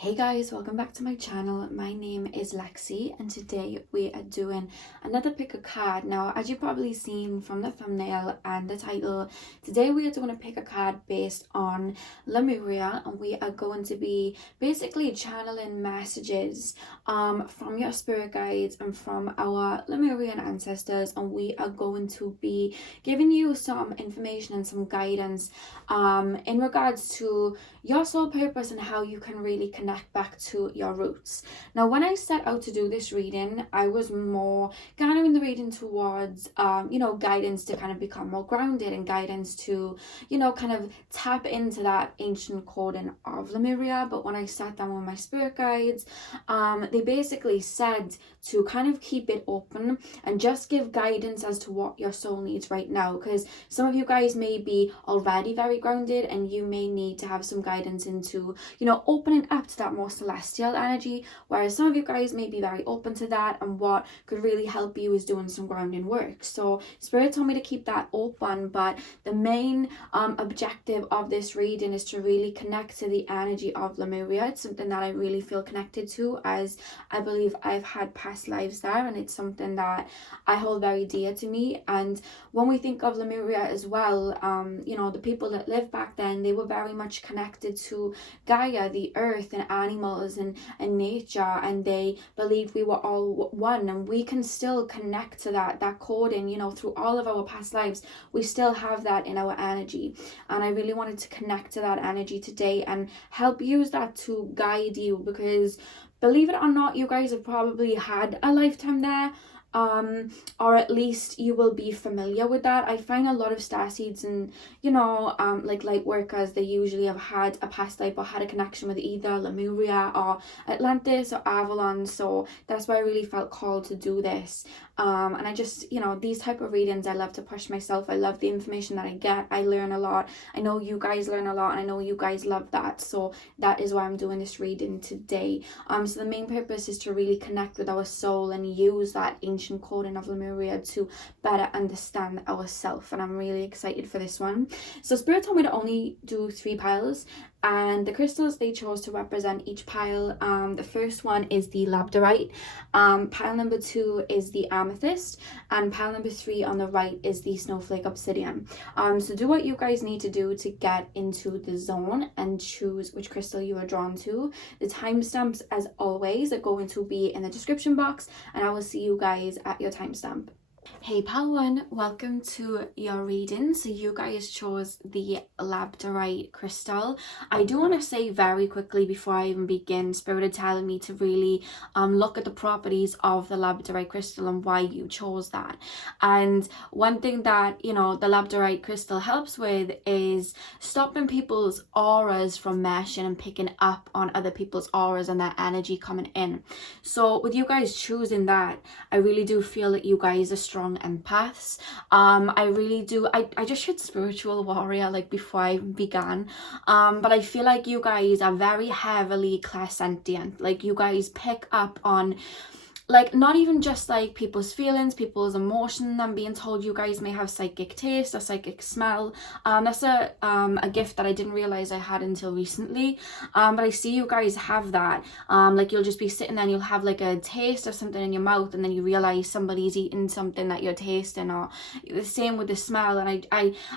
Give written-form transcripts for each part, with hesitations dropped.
Hey guys, welcome back to my channel. My name is Lexi and today we are doing another pick a card. Now, as you've probably seen from the thumbnail and the title, today we are doing a pick a card based on LEMURIA, and we are going to be basically channeling messages from your spirit guides and from our Lemurian ancestors, and we are going to be giving you some information and some guidance in regards to your soul purpose and how you can really connect back to your roots. Now, when I set out to do this reading, I was more gathering the reading towards guidance to kind of become more grounded and guidance to kind of tap into that ancient coding of Lemuria. But when I sat down with my spirit guides, they basically said to kind of keep it open and just give guidance as to what your soul needs right now, because some of you guys may be already very grounded and you may need to have some guidance into opening up to that more celestial energy, whereas some of you guys may be very open to that, and what could really help you is doing some grounding work. So spirit told me to keep that open, but the main objective of this reading is to really connect to the energy of Lemuria. It's something that I really feel connected to, as I believe I've had past lives there, and it's something that I hold very dear to me. And when we think of Lemuria as well, the people that lived back then, they were very much connected to Gaia, the earth, and animals and nature, and they believed we were all one, and we can still connect to that coding, through all of our past lives. We still have that in our energy, and I really wanted to connect to that energy today and help use that to guide you, because believe it or not, you guys have probably had a lifetime there, or at least you will be familiar with that. I find a lot of starseeds and like light workers, they usually have had a past life or had a connection with either Lemuria or Atlantis or Avalon, so that's why I really felt called to do this. And I just, these type of readings, I love to push myself. I love the information that I get. I learn a lot. I know you guys learn a lot, and I know you guys love that, so that is why I'm doing this reading today. So the main purpose is to really connect with our soul and use that ancient coding of Lemuria to better understand ourselves, and I'm really excited for this one. So spirit told me to only do 3 piles, and the crystals they chose to represent each pile, the first one is the labradorite, pile number 2 is the amethyst, and pile number 3 on the right is the snowflake obsidian. So do what you guys need to do to get into the zone and choose which crystal you are drawn to. The timestamps, as always, are going to be in the description box, and I will see you guys at your timestamp. Hey pal one, welcome to your reading. So you guys chose the labradorite crystal. I do want to say very quickly before I even begin, spirit are telling me to really look at the properties of the labradorite crystal and why you chose that. And one thing that the labradorite crystal helps with is stopping people's auras from meshing and picking up on other people's auras and their energy coming in. So with you guys choosing that, I really do feel that you guys are strong empaths. I really do. I just heard spiritual warrior like before I began, but I feel like you guys are very heavily clairsentient. Like you guys pick up on, like, not even just like people's feelings, people's emotion. I'm being told you guys may have psychic taste or psychic smell. That's a gift that I didn't realize I had until recently. But I see you guys have that. Like you'll just be sitting there and you'll have like a taste of something in your mouth, and then you realize somebody's eating something that you're tasting, or the same with the smell. And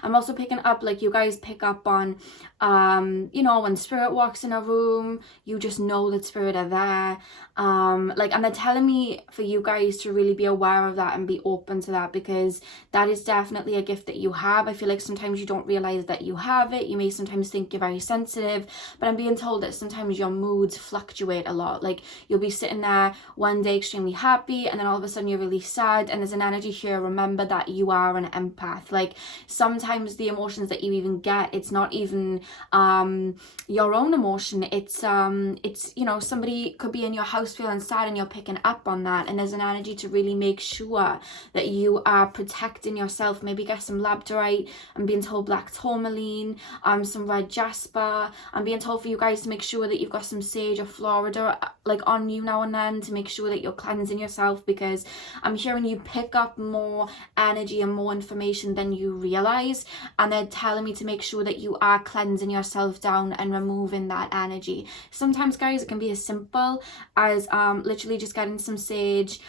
I'm also picking up, like you guys pick up on, when spirit walks in a room, you just know that spirit are there. And they're telling me for you guys to really be aware of that and be open to that, because that is definitely a gift that you have. I feel like sometimes you don't realize that you have it. You may sometimes think you're very sensitive, but I'm being told that sometimes your moods fluctuate a lot. Like you'll be sitting there one day extremely happy, and then all of a sudden you're really sad, and there's an energy here. Remember that you are an empath. Like sometimes the emotions that you even get, it's not even your own emotion. It's somebody could be in your house feeling sad and you're picking up on that, and there's an energy to really make sure that you are protecting yourself. Maybe get some labradorite. I'm being told black tourmaline, some red jasper. I'm being told for you guys to make sure that you've got some sage or Florida like on you now and then, to make sure that you're cleansing yourself, because I'm hearing you pick up more energy and more information than you realize, and they're telling me to make sure that you are cleansing yourself down and removing that energy. Sometimes, guys, it can be as simple as literally just getting some sage,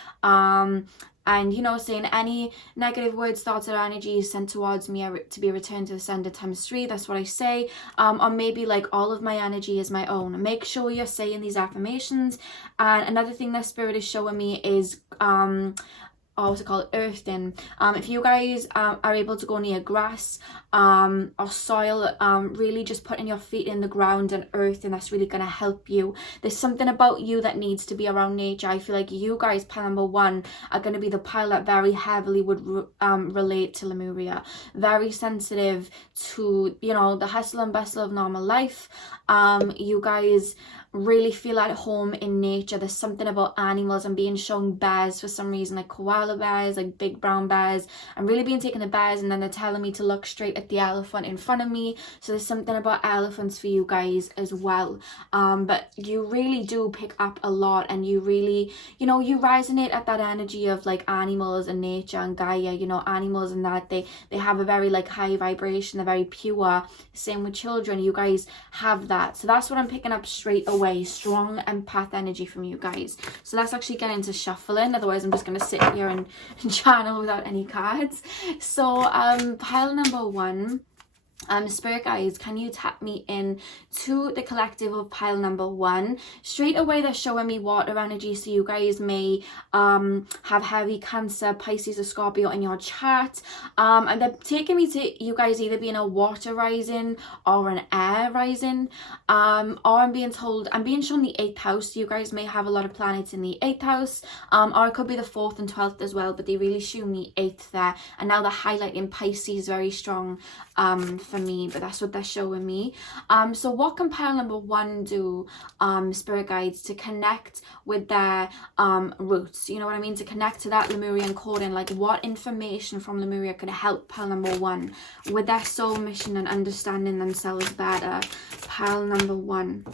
and, you know, saying any negative words, thoughts, or energy sent towards me are to be returned to the sender times 3. That's what I say. Or maybe like, all of my energy is my own. Make sure you're saying these affirmations. And another thing that Spirit is showing me is what's it called, earthing. If you guys are able to go near grass or soil, really just putting your feet in the ground and earth, and that's really going to help you. There's something about you that needs to be around nature. I feel like you guys, pile number 1, are going to be the pile that very heavily would relate to Lemuria. Very sensitive to, you know, the hustle and bustle of normal life. You guys really feel at home in nature. There's something about animals. I'm being shown bears for some reason, like koala bears, like big brown bears. I'm really being taken to bears, and then they're telling me to look straight at the elephant in front of me. So there's something about elephants for you guys as well. But you really do pick up a lot, and you really, you know, you resonate at that energy of like animals and nature and Gaia. You know, animals and that they have a very like high vibration, they're very pure. Same with children, you guys have that. So that's what I'm picking up straight away. Strong empath energy from you guys. So let's actually get into shuffling, otherwise I'm just going to sit here and channel without any cards. So pile number 1, Spirit guides, can you tap me in to the collective of pile number 1? Straight away they're showing me water energy, so you guys may have heavy Cancer, Pisces, or Scorpio in your chart, and they're taking me to you guys either being a water rising or an air rising, or I'm being shown the 8th house. So you guys may have a lot of planets in the 8th house, or it could be the 4th and 12th as well, but they really show me 8th there, and now they're highlighting Pisces very strong for me, but that's what they're showing me. So what can pile number 1 do, Spirit guides, to connect with their roots? You know what I mean? To connect to that Lemurian coding. Like, what information from Lemuria could help pile number 1 with their soul mission and understanding themselves better? Pile number 1.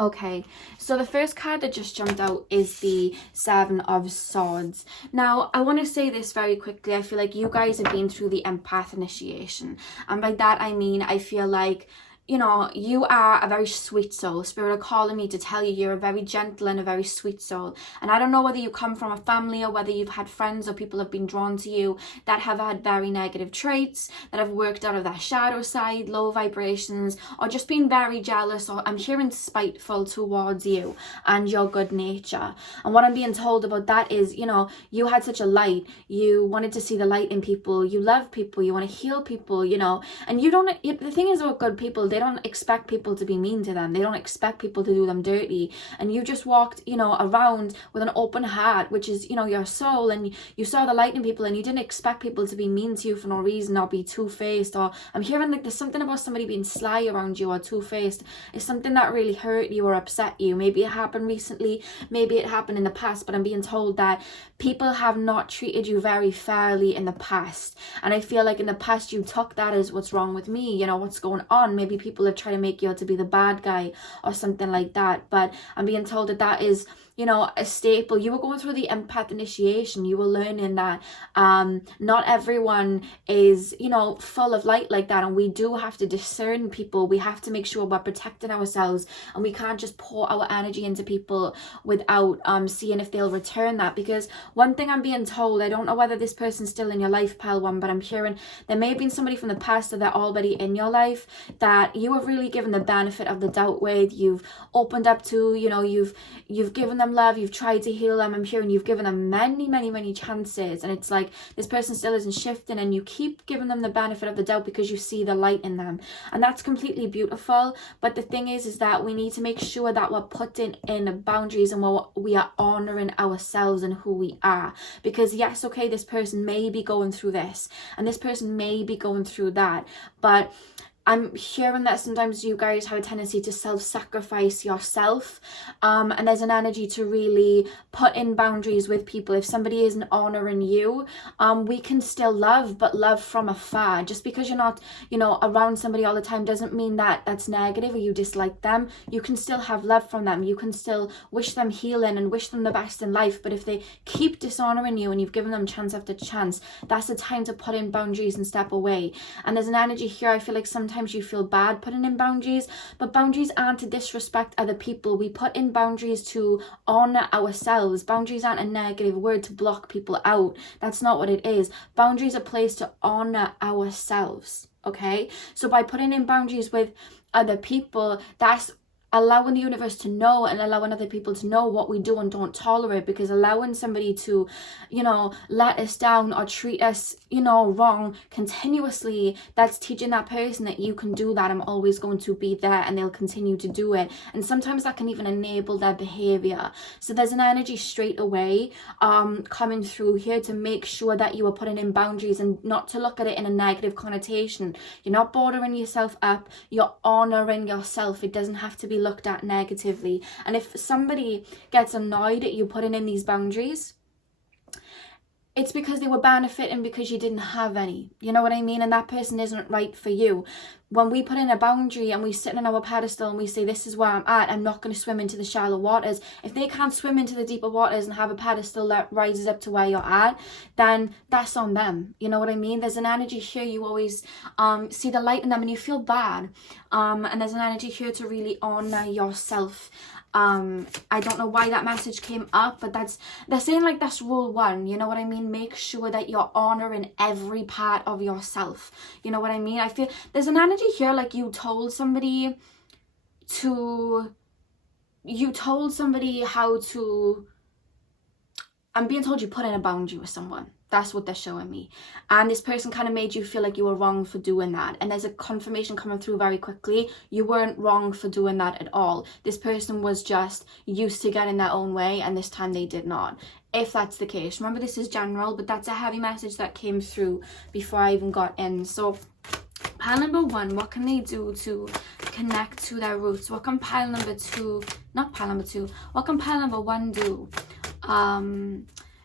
Okay, so the first card that just jumped out is the 7 of Swords. Now, I want to say this very quickly. I feel like you guys have been through the empath initiation. And by that, I mean, I feel like, you know, you are a very sweet soul. Spirit are calling me to tell you you're a very gentle and a very sweet soul. And I don't know whether you come from a family or whether you've had friends or people have been drawn to you that have had very negative traits, that have worked out of that shadow side, low vibrations, or just been very jealous, or I'm hearing spiteful towards you and your good nature. And what I'm being told about that is, you know, you had such a light. You wanted to see the light in people. You love people. You want to heal people, you know. And you don't, the thing is about good people, they don't expect people to be mean to them. They don't expect people to do them dirty. And you just walked, you know, around with an open heart, which is, you know, your soul, and you saw the light in people, and you didn't expect people to be mean to you for no reason or be two-faced. Or I'm hearing like there's something about somebody being sly around you or two-faced. It's something that really hurt you or upset you. Maybe it happened recently, maybe it happened in the past, but I'm being told that people have not treated you very fairly in the past. And I feel like in the past you took that as what's wrong with me, you know, what's going on. Maybe people have tried to make you out to be the bad guy or something like that. But I'm being told that that is, you know, a staple. You were going through the empath initiation. You were learning that not everyone is, you know, full of light like that. And we do have to discern people. We have to make sure we're protecting ourselves. And we can't just pour our energy into people without seeing if they'll return that. Because one thing I'm being told, I don't know whether this person's still in your life, pile 1, but I'm hearing there may have been somebody from the past that they're already in your life that you have really given the benefit of the doubt with. You've opened up to, you know, you've given them love, you've tried to heal them. I'm hearing you've given them many chances, and it's like this person still isn't shifting, and you keep giving them the benefit of the doubt because you see the light in them, and that's completely beautiful. But the thing is that we need to make sure that we're putting in boundaries and we are honoring ourselves and who we are. Because yes, okay, this person may be going through this and this person may be going through that, but I'm hearing that sometimes you guys have a tendency to self-sacrifice yourself, and there's an energy to really put in boundaries with people. If somebody isn't honoring you, we can still love, but love from afar. Just because you're not, you know, around somebody all the time doesn't mean that that's negative or you dislike them. You can still have love from them. You can still wish them healing and wish them the best in life. But if they keep dishonoring you and you've given them chance after chance, that's the time to put in boundaries and step away. And there's an energy here, I feel like sometimes you feel bad putting in boundaries, but boundaries aren't to disrespect other people. We put in boundaries to honor ourselves. Boundaries aren't a negative word to block people out. That's not what it is. Boundaries are a place to honor ourselves, okay? So by putting in boundaries with other people, that's allowing the universe to know and allowing other people to know what we do and don't tolerate. Because allowing somebody to, you know, let us down or treat us, you know, wrong continuously, that's teaching that person that you can do that. I'm always going to be there, and they'll continue to do it. And sometimes that can even enable their behavior. So there's an energy straight away coming through here to make sure that you are putting in boundaries and not to look at it in a negative connotation. You're not bordering yourself up, you're honoring yourself. It doesn't have to be looked at negatively. And if somebody gets annoyed at you putting in these boundaries, it's because they were benefiting because you didn't have any. You know what I mean? And that person isn't right for you. When we put in a boundary and we sit on our pedestal and we say, this is where I'm at, I'm not going to swim into the shallow waters. If they can't swim into the deeper waters and have a pedestal that rises up to where you're at, then that's on them. You know what I mean? There's an energy here, you always see the light in them and you feel bad. And there's an energy here to really honor yourself. I don't know why that message came up, but they're saying like that's rule one. You know what I mean? Make sure that you're honoring every part of yourself. You know what I mean? I feel there's an energy here like you told somebody how to, I'm being told you put in a boundary with someone. That's what they're showing me. And this person kind of made you feel like you were wrong for doing that. And there's a confirmation coming through very quickly. You weren't wrong for doing that at all. This person was just used to getting their own way, and this time they did not. If that's the case. Remember, this is general, but that's a heavy message that came through before I even got in. So pile number one, what can they do to connect to their roots? What can pile number two, not pile number two, what can pile number one do?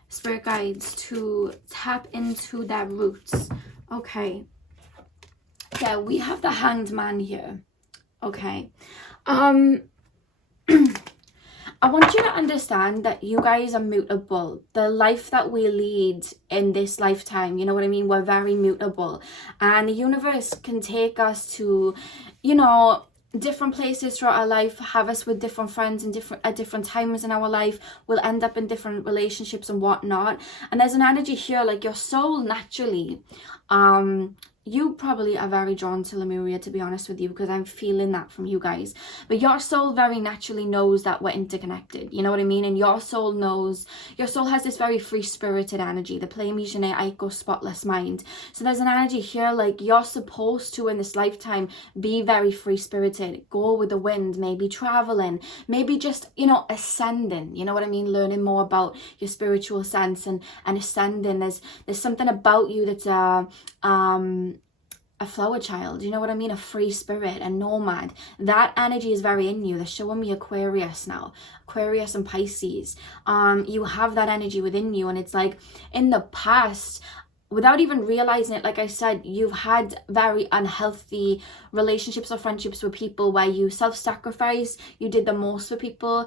Spirit guides to tap into their roots. Okay. Yeah, we have the Hanged Man here. Okay. I want you to understand that you guys are mutable. The life that we lead in this lifetime, you know what I mean? We're very mutable. And the universe can take us to, you know, different places throughout our life, have us with different friends and at different times in our life. We'll end up in different relationships and whatnot. And there's an energy here, like your soul naturally, you probably are very drawn to Lemuria, to be honest with you, because I'm feeling that from you guys. But your soul very naturally knows that we're interconnected. You know what I mean? And your soul knows, your soul has this very free-spirited energy, the Pleiadian Aiko spotless mind. So there's an energy here like you're supposed to, in this lifetime, be very free-spirited. Go with the wind, maybe traveling, maybe just, you know, ascending. You know what I mean? Learning more about your spiritual sense and ascending. There's something about you that's a flower child, you know what I mean? A free spirit, a nomad. That energy is very in you. They're showing me Aquarius now. Aquarius and Pisces. You have that energy within you, and it's like in the past, without even realizing it, like I said, you've had very unhealthy relationships or friendships with people where you self-sacrifice, you did the most for people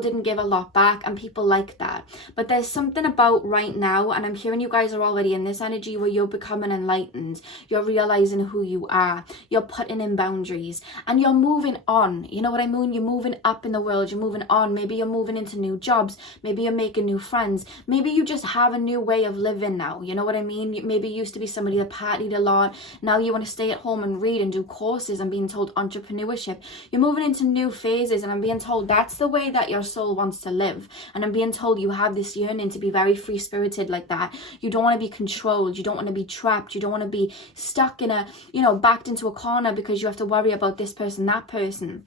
didn't give a lot back, and people like that. But there's something about right now, and I'm hearing you guys are already in this energy where you're becoming enlightened, you're realizing who you are, you're putting in boundaries, and you're moving on. You know what I mean? You're moving up in the world, you're moving on. Maybe you're moving into new jobs, maybe you're making new friends, maybe you just have a new way of living now. You know what I mean? Maybe you used to be somebody that partied a lot. Now you want to stay at home and read and do courses. I'm being told entrepreneurship. You're moving into new phases, and I'm being told that's the way that your soul wants to live. And I'm being told you have this yearning to be very free-spirited like that. You don't want to be controlled. You don't want to be trapped. You don't want to be stuck in a, you know, backed into a corner because you have to worry about this person, that person.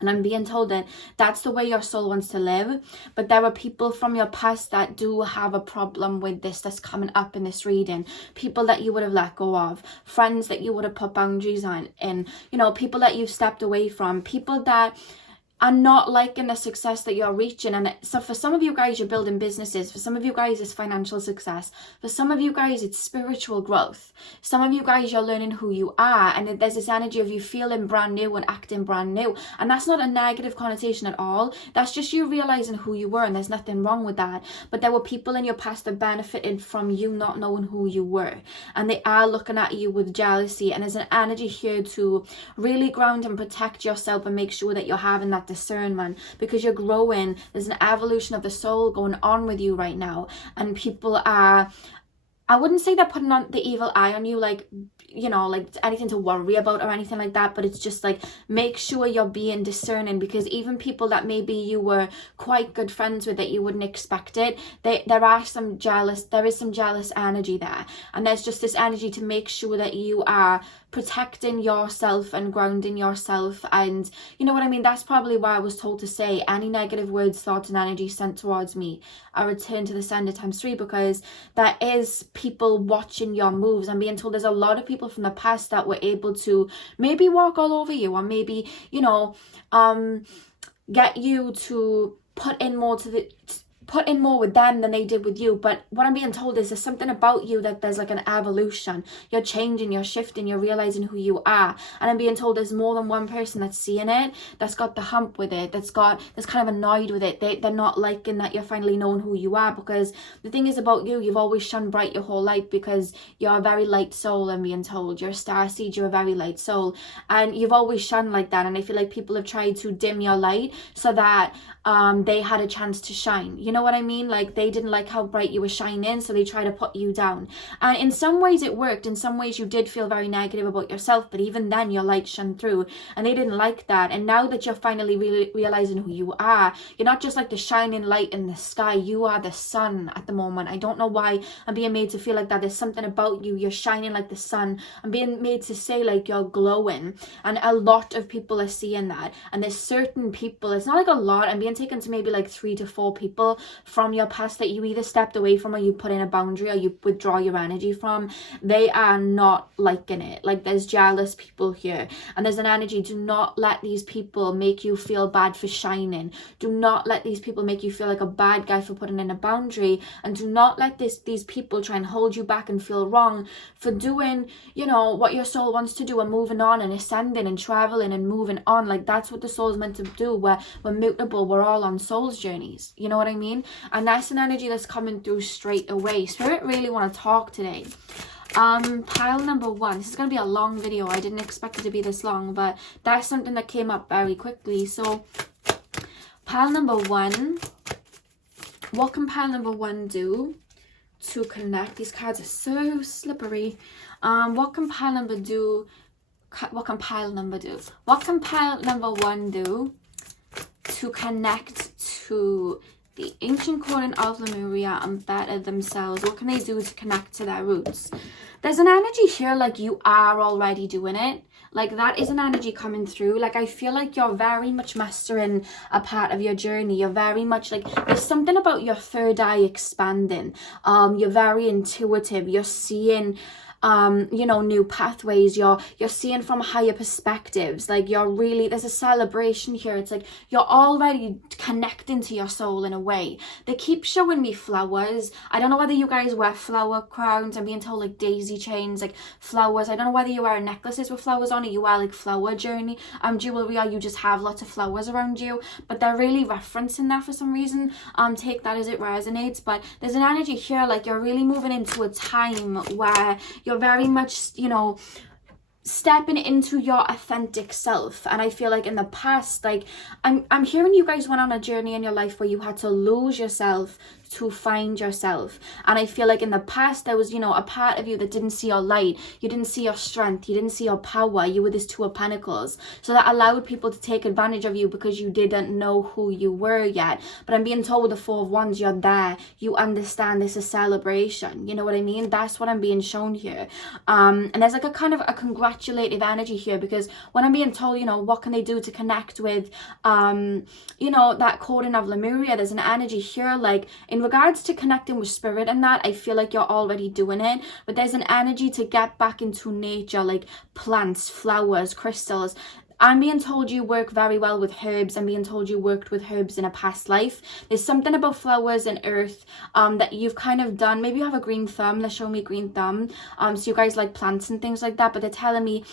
And I'm being told that that's the way your soul wants to live. But there are people from your past that do have a problem with this that's coming up in this reading. People that you would have let go of. Friends that you would have put boundaries on. And, you know, people that you've stepped away from. People that are not liking the success that you're reaching. And so for some of you guys, you're building businesses. For some of you guys, it's financial success. For some of you guys, it's spiritual growth. Some of you guys, you're learning who you are, and there's this energy of you feeling brand new and acting brand new. And that's not a negative connotation at all. That's just you realizing who you were, and there's nothing wrong with that. But there were people in your past that benefited from you not knowing who you were, and they are looking at you with jealousy. And there's an energy here to really ground and protect yourself and make sure that you're having that discernment, because you're growing. There's an evolution of the soul going on with you right now, and people are, I wouldn't say they're putting on the evil eye on you, like, you know, like anything to worry about or anything like that, but it's just like, make sure you're being discerning, because even people that maybe you were quite good friends with that you wouldn't expect it, there is some jealous energy there. And there's just this energy to make sure that you are protecting yourself and grounding yourself. And you know what I mean? That's probably why I was told to say any negative words, thoughts and energy sent towards me, I return to the sender ×3, because there is people watching your moves. I'm being told there's a lot of people from the past that were able to maybe walk all over you, or maybe, you know, get you to put in more with them than they did with you. But what I'm being told is there's something about you that there's like an evolution. You're changing, you're shifting, you're realizing who you are. And I'm being told there's more than one person that's seeing it, that's got the hump with it, that's kind of annoyed with it. They're not liking that you're finally knowing who you are, because the thing is about you, you've always shone bright your whole life, because you're a very light soul. I'm being told you're a starseed, you're a very light soul, and you've always shone like that. And I feel like people have tried to dim your light so that they had a chance to shine. You know what I mean? Like, they didn't like how bright you were shining, so they try to put you down. And in some ways it worked. In some ways you did feel very negative about yourself, but even then your light shone through, and they didn't like that. And now that you're finally realizing who you are, you're not just like the shining light in the sky, you are the sun at the moment. I don't know why I'm being made to feel like that. There's something about you, you're shining like the sun. I'm being made to say like you're glowing, and a lot of people are seeing that. And there's certain people, it's not like a lot, I'm being taken to maybe like 3 to 4 people from your past that you either stepped away from, or you put in a boundary, or you withdraw your energy from. They are not liking it. Like, there's jealous people here, and there's an energy. Do not let these people make you feel bad for shining. Do not let these people make you feel like a bad guy for putting in a boundary, and do not let these people try and hold you back and feel wrong for doing, you know, what your soul wants to do, and moving on and ascending and traveling and moving on. Like, that's what the soul's meant to do. We're mutable, we're all on soul's journeys, you know what I mean? And that's an energy that's coming through straight away. Spirit really want to talk today. Pile number 1, this is going to be a long video. I didn't expect it to be this long, but that's something that came up very quickly. So pile number 1, what can pile number 1 do to connect? These cards are so slippery. What can pile number 1 do to connect to the ancient calling of Lemuria and better themselves? What can they do to connect to their roots? There's an energy here like you are already doing it. Like, that is an energy coming through. Like, I feel like you're very much mastering a part of your journey. You're very much like, there's something about your third eye expanding. You're very intuitive. You're seeing you know, new pathways. You're seeing from higher perspectives. Like, you're really, there's a celebration here. It's like you're already connecting to your soul in a way. They keep showing me flowers. I don't know whether you guys wear flower crowns. I'm being told like daisy chains, like flowers. I don't know whether you wear necklaces with flowers on, or you wear like flower jewelry, or you just have lots of flowers around you. But they're really referencing that for some reason. Take that as it resonates. But there's an energy here like you're really moving into a time where you're very much, you know, stepping into your authentic self. And I feel like in the past, like I'm hearing you guys went on a journey in your life where you had to lose yourself to find yourself. And I feel like in the past there was, you know, a part of you that didn't see your light, you didn't see your strength, you didn't see your power, you were this Two of Pentacles. So that allowed people to take advantage of you because you didn't know who you were yet. But I'm being told with the Four of Wands, you're there, you understand, this is celebration, you know what I mean? That's what I'm being shown here. And there's like a kind of a congratulative energy here, because when I'm being told, you know, what can they do to connect with you know, that coding of Lemuria, there's an energy here like in regards to connecting with spirit and that, I feel like you're already doing it, but there's an energy to get back into nature, like plants, flowers, crystals. I'm being told you work very well with herbs. I'm being told you worked with herbs in a past life. There's something about flowers and earth that you've kind of done. Maybe you have a green thumb. They're showing me green thumb. So you guys like plants and things like that, but they're telling me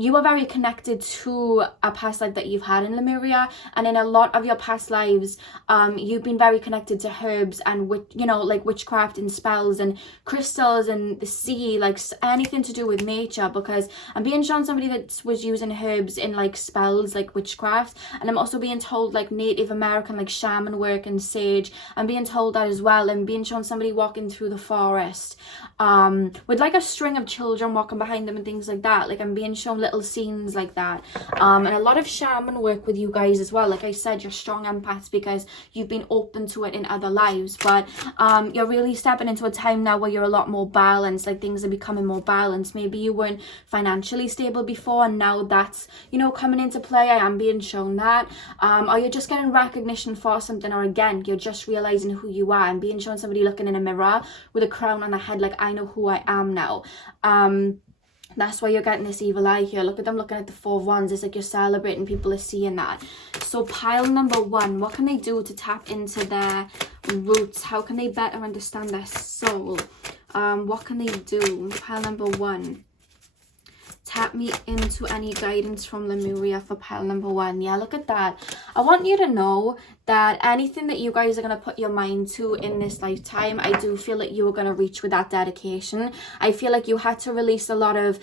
you are very connected to a past life that you've had in Lemuria, and in a lot of your past lives, you've been very connected to herbs and, you know, like witchcraft and spells and crystals and the sea, like anything to do with nature, because I'm being shown somebody that was using herbs in like spells, like witchcraft, and I'm also being told like Native American, like shaman work and sage. I'm being told that as well. I'm being shown somebody walking through the forest with like a string of children walking behind them and things like that. Like I'm being shown little scenes like that, and a lot of shaman work with you guys as well. Like I said, you're strong empaths because you've been open to it in other lives, but you're really stepping into a time now where you're a lot more balanced, like things are becoming more balanced. Maybe you weren't financially stable before, and now that's, you know, coming into play. I am being shown that, or you're just getting recognition for something, or again, you're just realizing who you are. I'm being shown somebody looking in a mirror with a crown on their head, like, I know who I am now. That's why you're getting this evil eye here. Look at them looking at the Four of Wands. It's like you're celebrating. People are seeing that. So pile number one, what can they do to tap into their roots? How can they better understand their soul? What can they do? Pile number one. Tap me into any guidance from Lemuria for pile number one. Yeah, look at that. I want you to know that anything that you guys are going to put your mind to in this lifetime, I do feel like you are going to reach with that dedication. I feel like you had to release a lot of,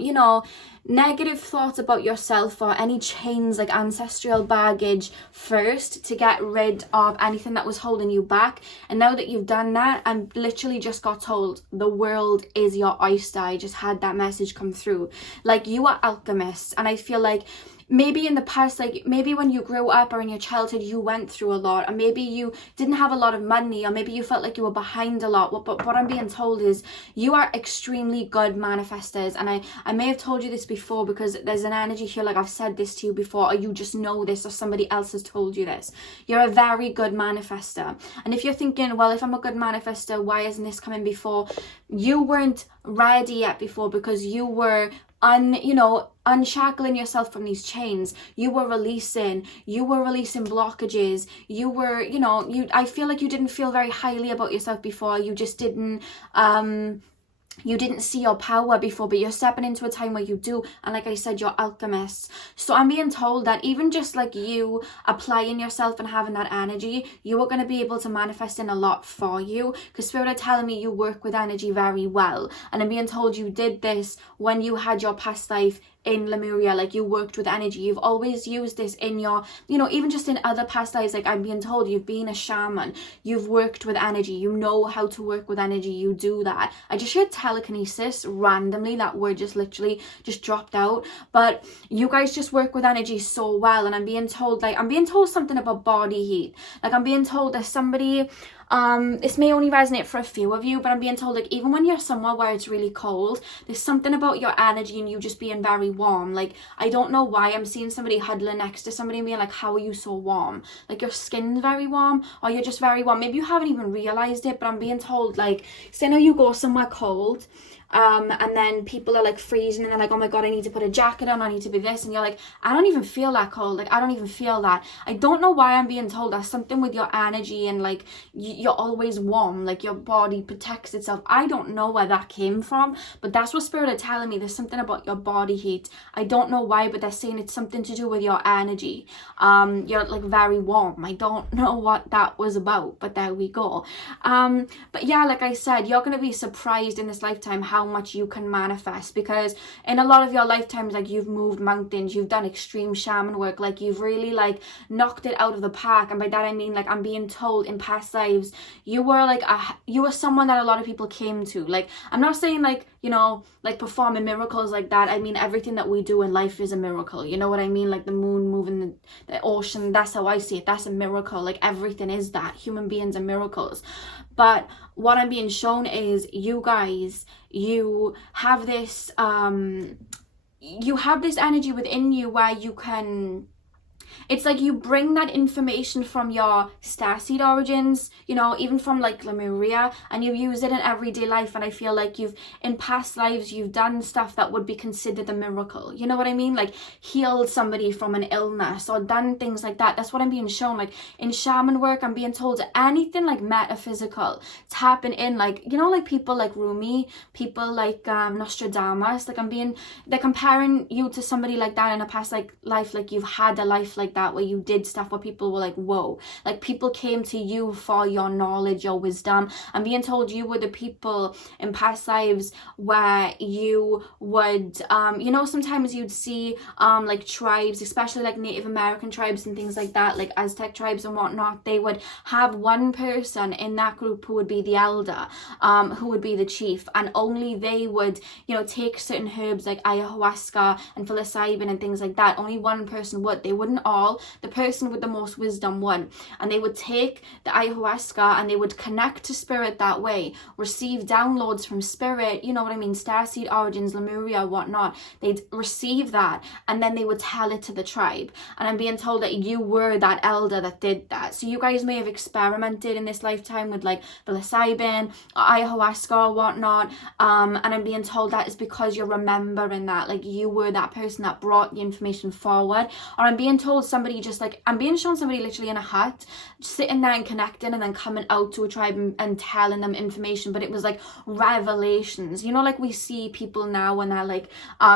you know, negative thoughts about yourself or any chains like ancestral baggage first to get rid of anything that was holding you back. And now that you've done that, I'm literally just got told the world is your oyster. I just had that message come through. Like, you are alchemists, and I feel like maybe in the past, like maybe when you grew up or in your childhood, you went through a lot, or maybe you didn't have a lot of money, or maybe you felt like you were behind a lot. But what I'm being told is you are extremely good manifestors. And I may have told you this before, because there's an energy here, like I've said this to you before, or you just know this, or somebody else has told you this. You're a very good manifester. And if you're thinking, well, if I'm a good manifester, why isn't this coming before? You weren't ready yet before, because you were unshackling yourself from these chains. You were releasing blockages. You were, I feel like you didn't feel very highly about yourself before. You just didn't, you didn't see your power before, but you're stepping into a time where you do. And like I said, you're alchemists. So I'm being told that even just like you applying yourself and having that energy, you are going to be able to manifest in a lot for you, because Spirit are telling me you work with energy very well. And I'm being told you did this when you had your past life in Lemuria, like you worked with energy. You've always used this in your, even just in other past lives. Like I'm being told you've been a shaman, you've worked with energy, you know how to work with energy, you do that. I just heard telekinesis randomly, that word just literally just dropped out, but you guys just work with energy so well. And I'm being told something about body heat. Like I'm being told there's somebody, this may only resonate for a few of you, but I'm being told like even when you're somewhere where it's really cold, there's something about your energy and you just being very warm. Like I don't know why I'm seeing somebody huddling next to somebody and being like, how are you so warm? Like your skin's very warm, or you're just very warm. Maybe you haven't even realized it, but I'm being told, like, say now you go somewhere cold, and then people are like freezing and they're like, oh my god, I need to put a jacket on, I need to be this, and you're like, I don't even feel that cold, like I don't even feel that. I don't know why I'm being told there's something with your energy and like you're always warm, like your body protects itself. I don't know where that came from, but that's what Spirit are telling me. There's something about your body heat. I don't know why, but they're saying it's something to do with your energy. You're like very warm. I don't know what that was about, but there we go. But yeah, like I said, you're going to be surprised in this lifetime how how much you can manifest, because in a lot of your lifetimes, like, you've moved mountains, you've done extreme shaman work, like, you've really like knocked it out of the park. And by that I mean, like, I'm being told in past lives you were like you were someone that a lot of people came to. Like, I'm not saying like, you know, like performing miracles like that. I mean, everything that we do in life is a miracle, you know what I mean? Like the moon moving the ocean, that's how I see it, that's a miracle. Like, everything is that. Human beings are miracles. But what I'm being shown is, you guys, you have this energy within you where you can, it's like you bring that information from your starseed origins, you know, even from like Lemuria, and you use it in everyday life. And I feel like in past lives, you've done stuff that would be considered a miracle. You know what I mean? Like healed somebody from an illness or done things like that. That's what I'm being shown. Like in shaman work, I'm being told anything like metaphysical, tapping in, like, you know, like people like Rumi, people like Nostradamus. Like they're comparing you to somebody like that in a past like life. Like you've had a life like that where you did stuff where people were like, whoa, like people came to you for your knowledge, your wisdom. I'm being told you were the people in past lives where you would you know, sometimes you'd see like tribes, especially like Native American tribes and things like that, like Aztec tribes and whatnot. They would have one person in that group who would be the elder, who would be the chief, and only they would, you know, take certain herbs like ayahuasca and psilocybin and things like that. Only one person would. They wouldn't all. The person with the most wisdom won, and they would take the ayahuasca and they would connect to spirit that way, receive downloads from spirit, you know what I mean, starseed origins, Lemuria, whatnot. They'd receive that and then they would tell it to the tribe. And I'm being told that you were that elder that did that. So you guys may have experimented in this lifetime with like psilocybin or ayahuasca or whatnot, and I'm being told that is because you're remembering that, like you were that person that brought the information forward. Or I'm being told somebody just like, I'm being shown somebody literally in a hut sitting there and connecting and then coming out to a tribe and telling them information. But it was like revelations, you know, like we see people now when they're like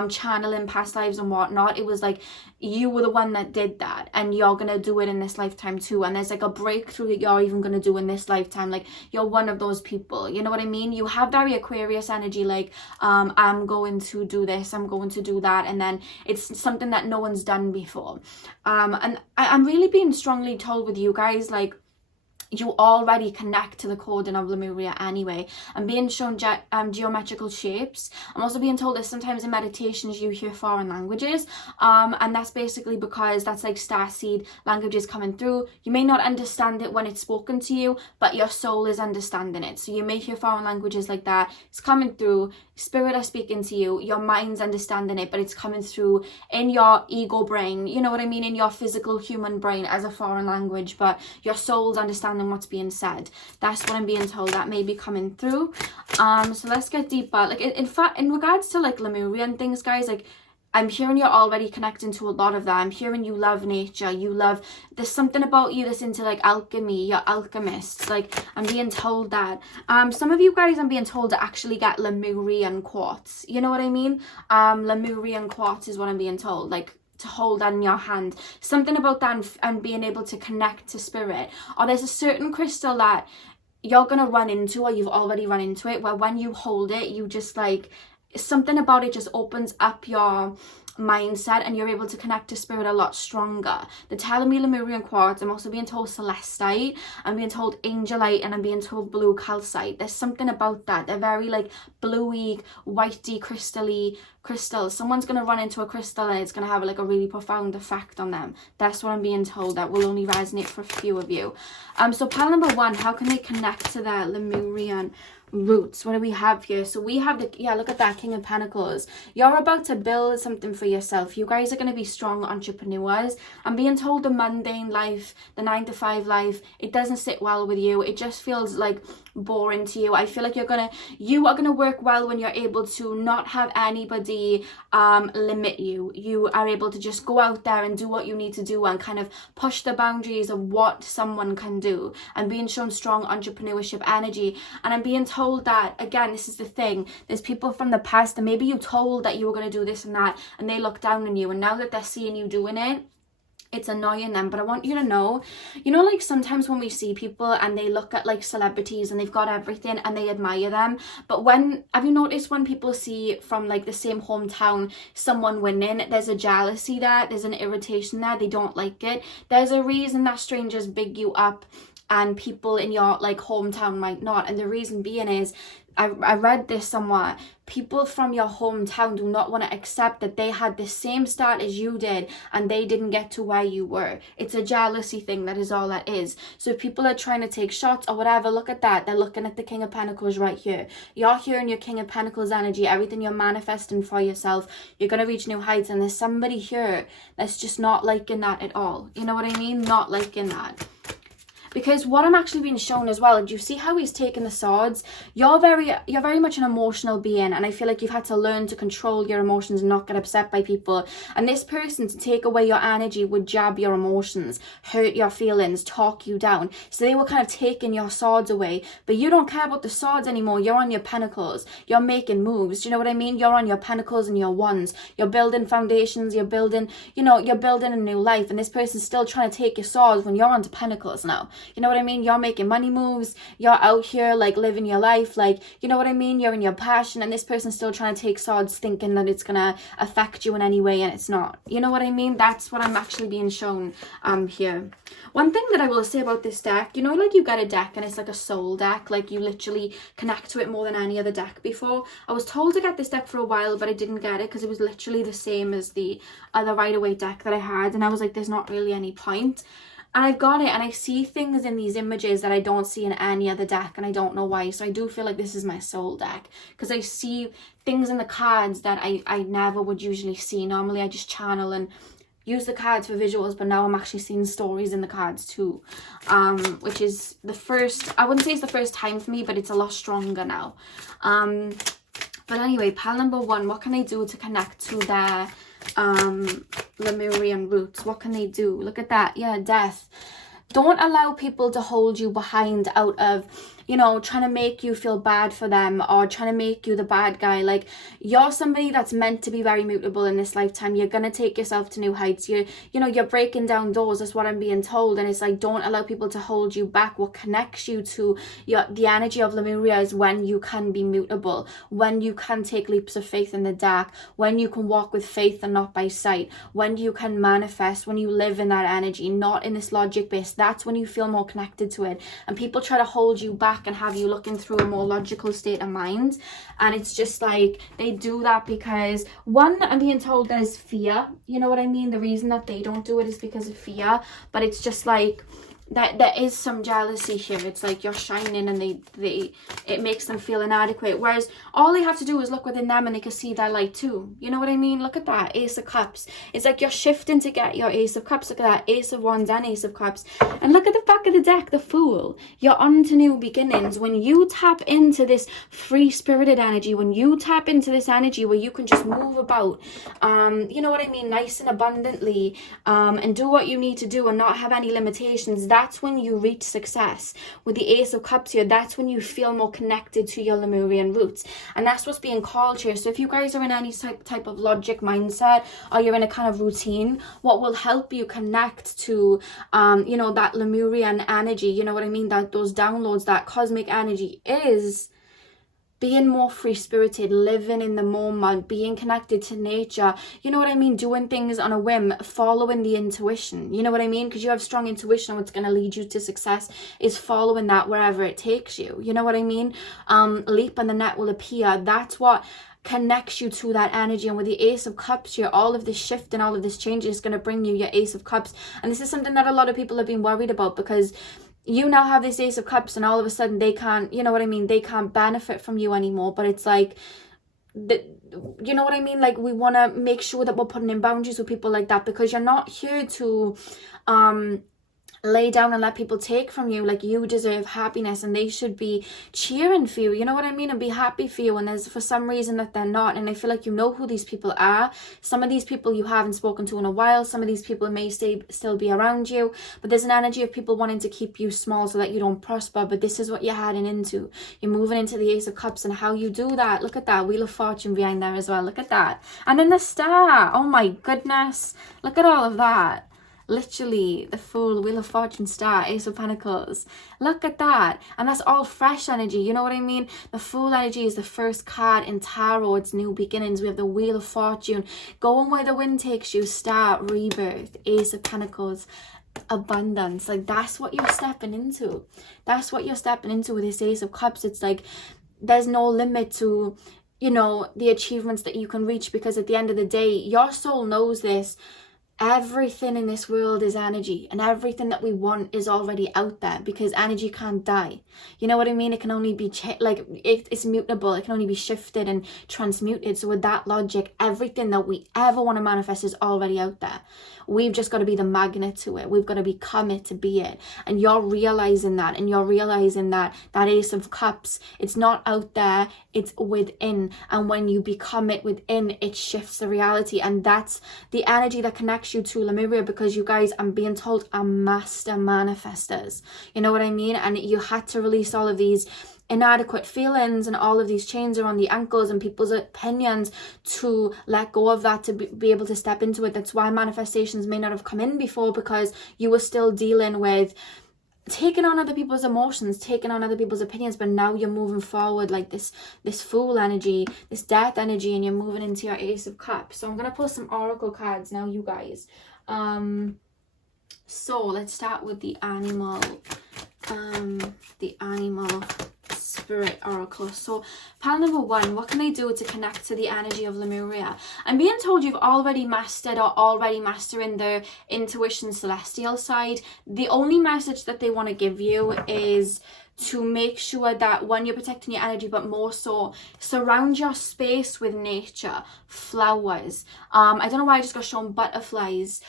channeling past lives and whatnot. It was like you were the one that did that, and you're gonna do it in this lifetime too. And there's like a breakthrough that you're even gonna do in this lifetime. Like you're one of those people, you know what I mean? You have very Aquarius energy, like I'm going to do this, I'm going to do that, and then it's something that no one's done before. And I'm really being strongly told with you guys, like, you already connect to the coding of Lemuria anyway. I'm being shown geometrical shapes. I'm also being told that sometimes in meditations you hear foreign languages, and that's basically because that's like starseed languages coming through. You may not understand it when it's spoken to you, but your soul is understanding it. So you may hear foreign languages like that. It's coming through, spirit are speaking to you, your mind's understanding it, but it's coming through in your ego brain, you know what I mean, in your physical human brain as a foreign language, but your soul's understanding what's being said. That's what I'm being told, that may be coming through. So let's get deeper. Like in fact, in regards to like Lemuria and things, guys, like I'm hearing you're already connecting to a lot of that. I'm hearing you love nature, you love, there's something about you that's into like alchemy, you're alchemists. Like I'm being told that some of you guys, I'm being told to actually get Lemurian quartz, you know what I mean? Lemurian quartz is what I'm being told, like to hold that in your hand. Something about that and being able to connect to spirit. Or there's a certain crystal that you're gonna run into, or you've already run into it, where when you hold it, you just like, something about it just opens up your mindset and you're able to connect to spirit a lot stronger. They're telling me Lemurian quartz. I'm also being told celestite, I'm being told angelite, and I'm being told blue calcite. There's something about that. They're very like bluey, whitey, crystally crystals. Someone's going to run into a crystal and it's going to have like a really profound effect on them. That's what I'm being told. That will only resonate for a few of you. So pile number 1, how can they connect to their Lemurian roots? What do we have here? So we have the, yeah, look at that, King of Pentacles. You're about to build something for yourself. You guys are going to be strong entrepreneurs. I'm being told the mundane life, the 9-to-5 life, it doesn't sit well with you. It just feels like boring to you. I feel like you are gonna work well when you're able to not have anybody limit you. You are able to just go out there and do what you need to do and kind of push the boundaries of what someone can do. I'm being shown strong entrepreneurship energy, and I'm being told that, again, this is the thing, there's people from the past and maybe you told that you were going to do this and that, and they look down on you, and now that they're seeing you doing it, it's annoying them. But I want you to know, you know, like sometimes when we see people and they look at like celebrities and they've got everything and they admire them, but when, have you noticed when people see from like the same hometown someone winning, there's a jealousy there, there's an irritation there, they don't like it. There's a reason that strangers big you up and people in your like hometown might not, and the reason being is, I read this somewhere, people from your hometown do not want to accept that they had the same start as you did and they didn't get to where you were. It's a jealousy thing, that is all that is. So if people are trying to take shots or whatever, look at that, they're looking at the King of Pentacles right here. You're here in your King of Pentacles energy, everything you're manifesting for yourself, you're going to reach new heights, and there's somebody here that's just not liking that at all. You know what I mean? Not liking that. Because what I'm actually being shown as well, do you see how he's taking the swords? You're very much an emotional being, and I feel like you've had to learn to control your emotions and not get upset by people. And this person, to take away your energy, would jab your emotions, hurt your feelings, talk you down. So they were kind of taking your swords away, but you don't care about the swords anymore. You're on your pentacles. You're making moves. Do you know what I mean? You're on your pentacles and your wands. You're building foundations. You're building, you know, you're building a new life. And this person's still trying to take your swords when you're onto pentacles now. You know what I mean? You're making money moves. You're out here like living your life. Like, you know what I mean? You're in your passion, and this person's still trying to take swords thinking that it's going to affect you in any way, and it's not. You know what I mean? That's what I'm actually being shown here. One thing that I will say about this deck, you know, like you get a deck and it's like a soul deck. Like you literally connect to it more than any other deck before. I was told to get this deck for a while, but I didn't get it because it was literally the same as the other Rider-Waite deck that I had. And I was like, there's not really any point. And I've got it, and I see things in these images that I don't see in any other deck, and I don't know why. So I do feel like this is my soul deck, because I see things in the cards that I never would usually see. Normally I just channel and use the cards for visuals, but now I'm actually seeing stories in the cards too, which is the first, I wouldn't say it's the first time for me, but it's a lot stronger now. But anyway, pile number one, what can they do to connect to their Lemurian roots? What can they do? Look at that. Yeah, death. Don't allow people to hold you behind out of, you know, trying to make you feel bad for them or trying to make you the bad guy. Like, you're somebody that's meant to be very mutable in this lifetime. You're going to take yourself to new heights. You know, you're breaking down doors. That's what I'm being told. And it's like, don't allow people to hold you back. What connects you to the energy of Lemuria is when you can be mutable, when you can take leaps of faith in the dark, when you can walk with faith and not by sight, when you can manifest, when you live in that energy, not in this logic base. That's when you feel more connected to it. And people try to hold you back and have you looking through a more logical state of mind, and it's just like they do that because, one, I'm being told there's fear. You know what I mean? The reason that they don't do it is because of fear, but it's just like that there is some jealousy here. It's like you're shining and it makes them feel inadequate, whereas all they have to do is look within them and they can see their light too. You know what I mean? Look at that Ace of Cups. It's like you're shifting to get your Ace of Cups. Look at that Ace of Wands and Ace of Cups, and look at the back of the deck, the Fool. You're on to new beginnings. When you tap into this free-spirited energy, when you tap into this energy where you can just move about, you know what I mean, nice and abundantly, and do what you need to do and not have any limitations, that's when you reach success. With the Ace of Cups here, that's when you feel more connected to your Lemurian roots, and that's what's being called here. So if you guys are in any type of logic mindset, or you're in a kind of routine, what will help you connect to you know, that Lemurian energy, you know what I mean, that those downloads, that cosmic energy, is being more free-spirited, living in the moment, being connected to nature, you know what I mean, doing things on a whim, following the intuition, you know what I mean, because you have strong intuition. What's going to lead you to success is following that wherever it takes you, you know what I mean. Leap and the net will appear. That's what connects you to that energy. And with the Ace of Cups here, all of this shift and all of this change is going to bring you your Ace of Cups. And this is something that a lot of people have been worried about, because you now have this Ace of Cups and all of a sudden they can't, you know what I mean, they can't benefit from you anymore. But it's like, you know what I mean, like, we want to make sure that we're putting in boundaries with people like that, because you're not here to lay down and let people take from you. Like, you deserve happiness and they should be cheering for you, you know what I mean, and be happy for you. And there's for some reason that they're not, and I feel like you know who these people are. Some of these people you haven't spoken to in a while, some of these people may still be around you, but there's an energy of people wanting to keep you small so that you don't prosper. But this is what you're heading into. You're moving into the Ace of Cups, and how you do that, look at that Wheel of Fortune behind there as well, look at that, and then the Star. Oh my goodness, look at all of that. Literally, the Fool, Wheel of Fortune, Star, Ace of Pentacles. Look at that. And that's all fresh energy. You know what I mean? The Fool energy is the first card in Tarot. It's new beginnings. We have the Wheel of Fortune. Going where the wind takes you. Star, rebirth. Ace of Pentacles, abundance. Like, that's what you're stepping into. That's what you're stepping into with this Ace of Cups. It's like there's no limit to, you know, the achievements that you can reach, because at the end of the day, your soul knows this. Everything in this world is energy, and everything that we want is already out there, because energy can't die. You know what I mean? It can only be it's mutable. It can only be shifted and transmuted. So with that logic, everything that we ever want to manifest is already out there. We've just got to be the magnet to it. We've got to become it to be it. And you're realizing that, and you're realizing that that Ace of Cups, it's not out there, it's within. And when you become it within, it shifts the reality. And that's the energy that connects you to Lemuria, because you guys, I'm being told, are master manifestors. You know what I mean? And you had to release all of these inadequate feelings and all of these chains around the ankles and people's opinions to let go of that, to be able to step into it. That's why manifestations may not have come in before, because you were still dealing with taking on other people's emotions, taking on other people's opinions. But now you're moving forward like this Fool energy, this death energy, and you're moving into your Ace of Cups. So I'm going to pull some oracle cards now, you guys. So let's start with the animal spirit oracle. So pile number 1, what can I do to connect to the energy of Lemuria? I'm being told you've already mastered or already mastering the intuition celestial side. The only message that they want to give you is to make sure that when you're protecting your energy, but more so surround your space with nature, flowers. I don't know why I just got shown butterflies.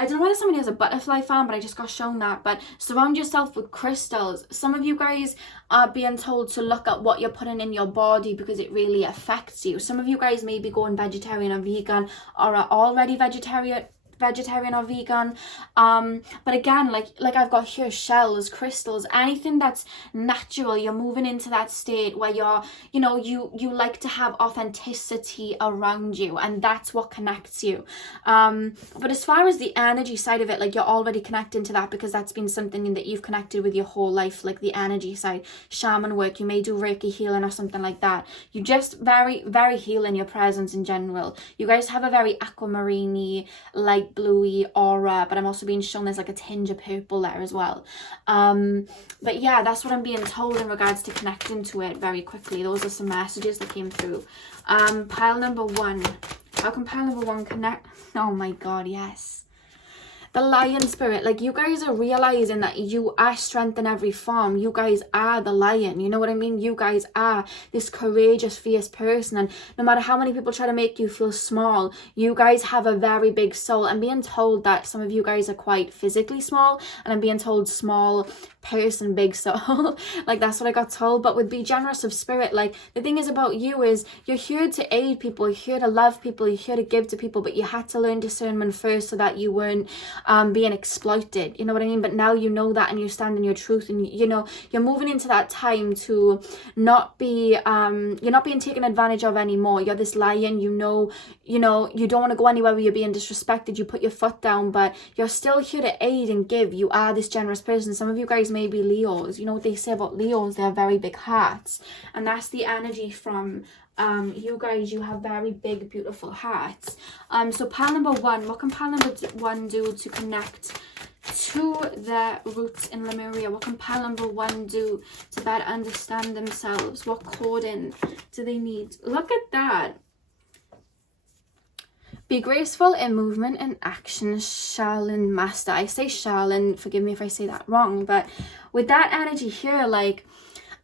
I don't know whether somebody has a butterfly farm, but I just got shown that. But surround yourself with crystals. Some of you guys are being told to look at what you're putting in your body, because it really affects you. Some of you guys may be going vegetarian or vegan, or are already vegetarian or vegan. But again, like I've got here, shells, crystals, anything that's natural. You're moving into that state where you're, you know, you like to have authenticity around you, and that's what connects you. But as far as the energy side of it, like, you're already connecting to that, because that's been something that you've connected with your whole life, like the energy side. Shaman work, you may do Reiki healing or something like that. You just very, very healing your presence in general. You guys have a very aquamarine-y, light bluey aura, but I'm also being shown there's like a tinge of purple there as well. But yeah, that's what I'm being told in regards to connecting to it very quickly. Those are some messages that came through. Pile number 1, how can pile number 1 connect? Oh my god, yes. The lion spirit, like, you guys are realizing that you are strength in every form. You guys are the lion, you know what I mean? You guys are this courageous, fierce person, and no matter how many people try to make you feel small, you guys have a very big soul. I'm being told that some of you guys are quite physically small, and I'm being told small person, big soul. Like, that's what I got told. But with be generous of spirit, like, the thing is about you is you're here to aid people, you're here to love people, you're here to give to people, but you had to learn discernment first so that you weren't being exploited, you know what I mean? But now you know that, and you stand in your truth, and you know you're moving into that time to not be you're not being taken advantage of anymore. You're this lion, you know you don't want to go anywhere where you're being disrespected. You put your foot down, but you're still here to aid and give. You are this generous person. Some of you guys may be Leos. You know what they say about Leos? They have very big hearts, and that's the energy from you guys. You have very big, beautiful hearts. So pile number 1, what can pile number 1 do to connect to their roots in Lemuria? What can pile number 1 do to better understand themselves? What coding do they need? Look at that. Be graceful in movement and action, Shaolin master. I say Shaolin, forgive me if I say that wrong, but with that energy here, like,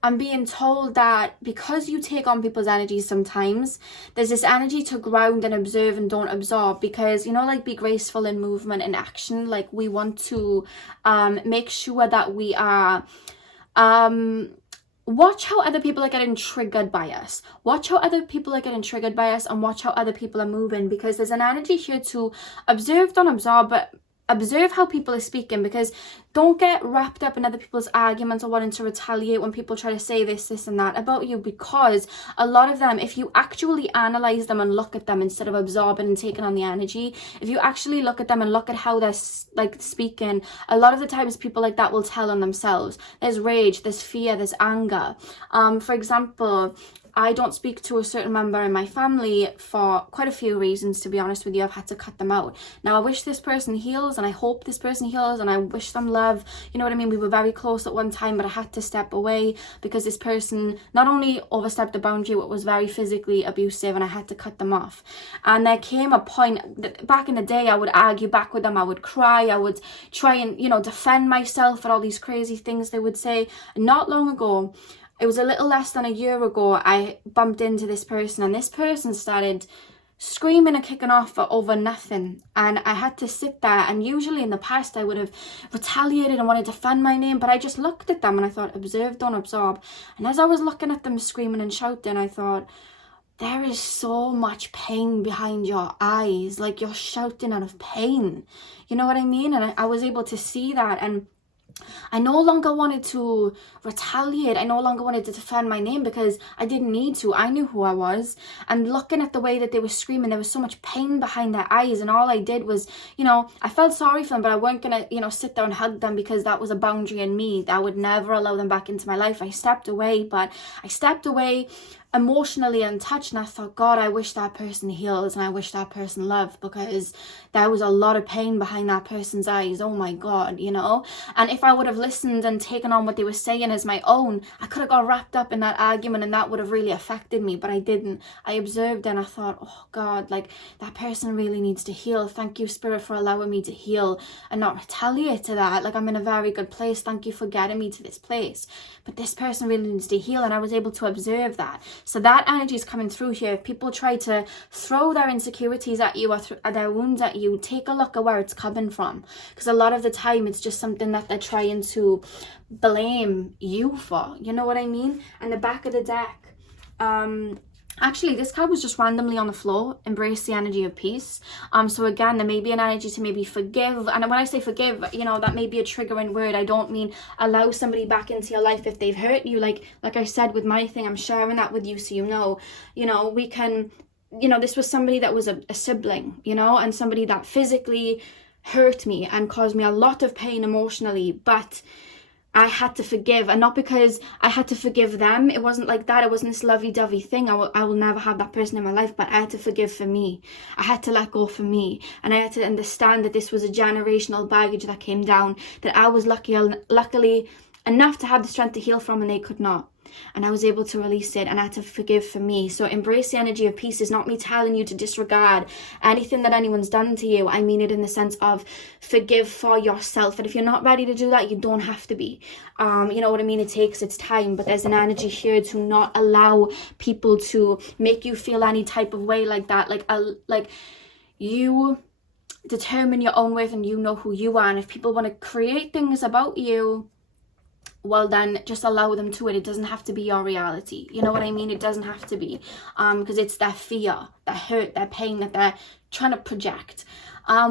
I'm being told that because you take on people's energies sometimes, there's this energy to ground and observe and don't absorb, because, you know, like, be graceful in movement and action. Like, we want to make sure that we are watch how other people are getting triggered by us. Watch how other people are getting triggered by us, and watch how other people are moving, because there's an energy here to observe, don't absorb, but observe how people are speaking, because don't get wrapped up in other people's arguments or wanting to retaliate when people try to say this and that about you, because a lot of them, if you actually analyze them and look at them instead of absorbing and taking on the energy, if you actually look at them and look at how they're like speaking, a lot of the times people like that will tell on themselves. There's rage, there's fear, there's anger. For example, I don't speak to a certain member in my family for quite a few reasons, to be honest with you. I've had to cut them out. Now, I wish this person heals, and I hope this person heals, and I wish them love. You know what I mean? We were very close at one time, but I had to step away because this person not only overstepped the boundary, but was very physically abusive, and I had to cut them off. And there came a point that back in the day, I would argue back with them. I would cry. I would try and, you know, defend myself and all these crazy things they would say. And not long ago, it was a little less than a year ago, I bumped into this person, and this person started screaming and kicking off over nothing. And I had to sit there, and usually in the past I would have retaliated and wanted to defend my name, but I just looked at them and I thought, observe, don't absorb. And as I was looking at them screaming and shouting, I thought, there is so much pain behind your eyes, like you're shouting out of pain. You know what I mean? And I was able to see that, and I no longer wanted to retaliate. I no longer wanted to defend my name because I didn't need to. I knew who I was. And looking at the way that they were screaming, there was so much pain behind their eyes. And all I did was, you know, I felt sorry for them, but I weren't going to, you know, sit there and hug them because that was a boundary in me. I would never allow them back into my life. I stepped away, but I stepped away emotionally untouched, and I thought, God, I wish that person heals, and I wish that person loved, because there was a lot of pain behind that person's eyes. Oh my God, you know. And if I would have listened and taken on what they were saying as my own, I could have got wrapped up in that argument, and that would have really affected me, but I didn't. I observed, and I thought, oh God, like that person really needs to heal. Thank you, Spirit, for allowing me to heal and not retaliate to that. Like, I'm in a very good place. Thank you for getting me to this place, but this person really needs to heal. And I was able to observe that. So that energy is coming through here. If people try to throw their insecurities at you or their wounds at you, take a look at where it's coming from, because a lot of the time it's just something that they're trying to blame you for. You know what I mean? And the back of the deck, actually, this card was just randomly on the floor. Embrace the energy of peace. So again, there may be an energy to maybe forgive. And when I say forgive, you know, that may be a triggering word. I don't mean allow somebody back into your life if they've hurt you. Like I said with my thing, I'm sharing that with you so you know, we can, you know, this was somebody that was a sibling, you know, and somebody that physically hurt me and caused me a lot of pain emotionally, but I had to forgive. And not because I had to forgive them. It wasn't like that. It wasn't this lovey-dovey thing. I will never have that person in my life, but I had to forgive for me. I had to let go for me. And I had to understand that this was a generational baggage that came down, that I was luckily enough to have the strength to heal from, and they could not. And I was able to release it, and I had to forgive for me. So embrace the energy of peace is not me telling you to disregard anything that anyone's done to you. I mean it in the sense of forgive for yourself. And if you're not ready to do that, you don't have to be. You know what I mean? It takes its time, but there's an energy here to not allow people to make you feel any type of way like that. Like you determine your own worth, and you know who you are. And if people want to create things about you, well then just allow them to it. It doesn't have to be your reality. You know what I mean? It doesn't have to be, because it's their fear, their hurt, their pain that they're trying to project.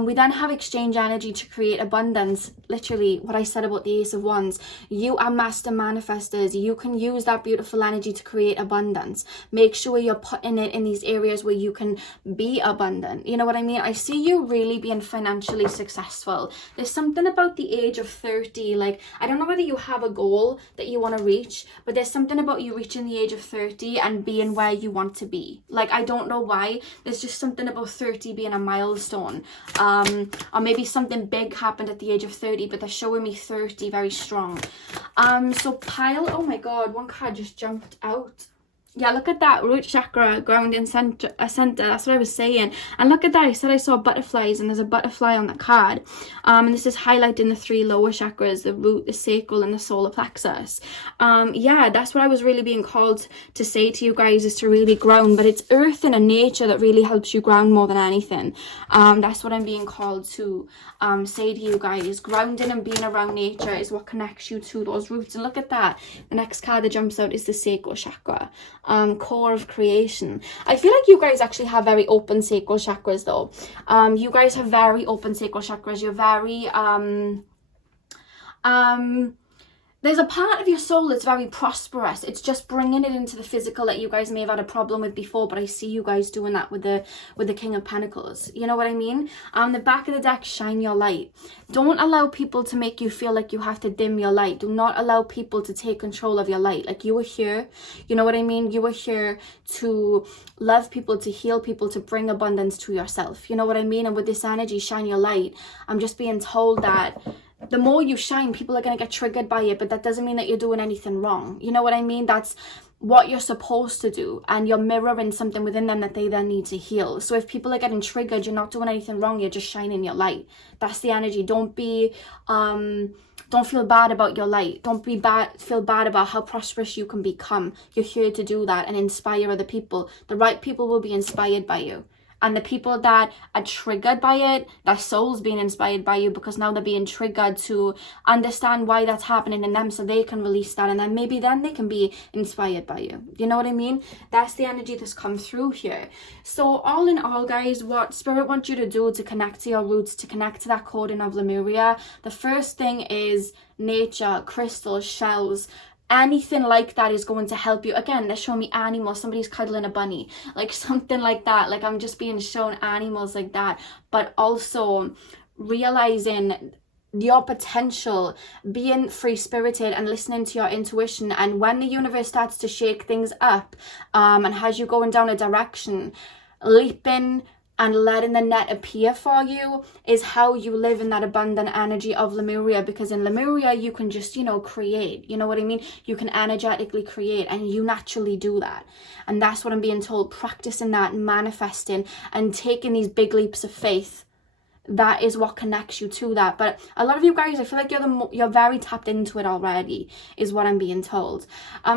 We then have exchange energy to create abundance. Literally what I said about the Ace of Wands. You are master manifestors. You can use that beautiful energy to create abundance. Make sure you're putting it in these areas where you can be abundant. You know what I mean? I see you really being financially successful. There's something about the age of 30. Like, I don't know whether you have a goal that you want to reach, but there's something about you reaching the age of 30 and being where you want to be. Like, I don't know why. There's just something about 30 being a milestone. Or maybe something big happened at the age of 30, but they're showing me 30 very strong. So pile, oh my God, one card just jumped out. Yeah, look at that, root chakra, grounding center, that's what I was saying. And look at that, I said I saw butterflies, and there's a butterfly on the card. And this is highlighting the 3 lower chakras, the root, the sacral, and the solar plexus. Yeah, that's what I was really being called to say to you guys, is to really ground. But it's earth and nature that really helps you ground more than anything. That's what I'm being called to say to you guys. Grounding and being around nature is what connects you to those roots. And look at that, the next card that jumps out is the sacral chakra. core of creation. I feel like you guys actually have very open sacral chakras though. You guys have very open sacral chakras. You're very there's a part of your soul that's very prosperous. It's just bringing it into the physical that you guys may have had a problem with before, but I see you guys doing that with the King of Pentacles. You know what I mean? The back of the deck, shine your light. Don't allow people to make you feel like you have to dim your light. Do not allow people to take control of your light. Like, you are here, you know what I mean? You are here to love people, to heal people, to bring abundance to yourself. You know what I mean? And with this energy, shine your light, I'm just being told that the more you shine, people are going to get triggered by it, but that doesn't mean that you're doing anything wrong. You know what I mean? That's what you're supposed to do, and you're mirroring something within them that they then need to heal. So if people are getting triggered, you're not doing anything wrong, you're just shining your light. That's the energy. Don't feel bad about your light. Don't feel bad about how prosperous you can become. You're here to do that and inspire other people. The right people will be inspired by you. And the people that are triggered by it, their soul's being inspired by you, because now they're being triggered to understand why that's happening in them, so they can release that, and then maybe then they can be inspired by you. You know what I mean? That's the energy that's come through here. So all in all, guys, what Spirit wants you to do to connect to your roots, to connect to that coding of Lemuria, the first thing is nature, crystals, shells. Anything like that is going to help you. Again, they're showing me animals, somebody's cuddling a bunny, like something like that. Like, I'm just being shown animals like that, but also realizing your potential, being free-spirited and listening to your intuition. And when the universe starts to shake things up and has you going down a direction, leaping and letting the net appear for you is how you live in that abundant energy of Lemuria. Because in Lemuria, you can just, you know, create. You know what I mean? You can energetically create, and you naturally do that. And that's what I'm being told. Practicing that, manifesting, and taking these big leaps of faith. That is what connects you to that. But a lot of you guys, I feel like you're very tapped into it already, is what I'm being told.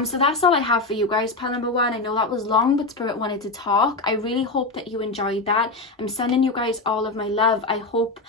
So that's all I have for you guys. Pile number one, I know that was long, but Spirit wanted to talk. I really hope that you enjoyed that. I'm sending you guys all of my love. I hope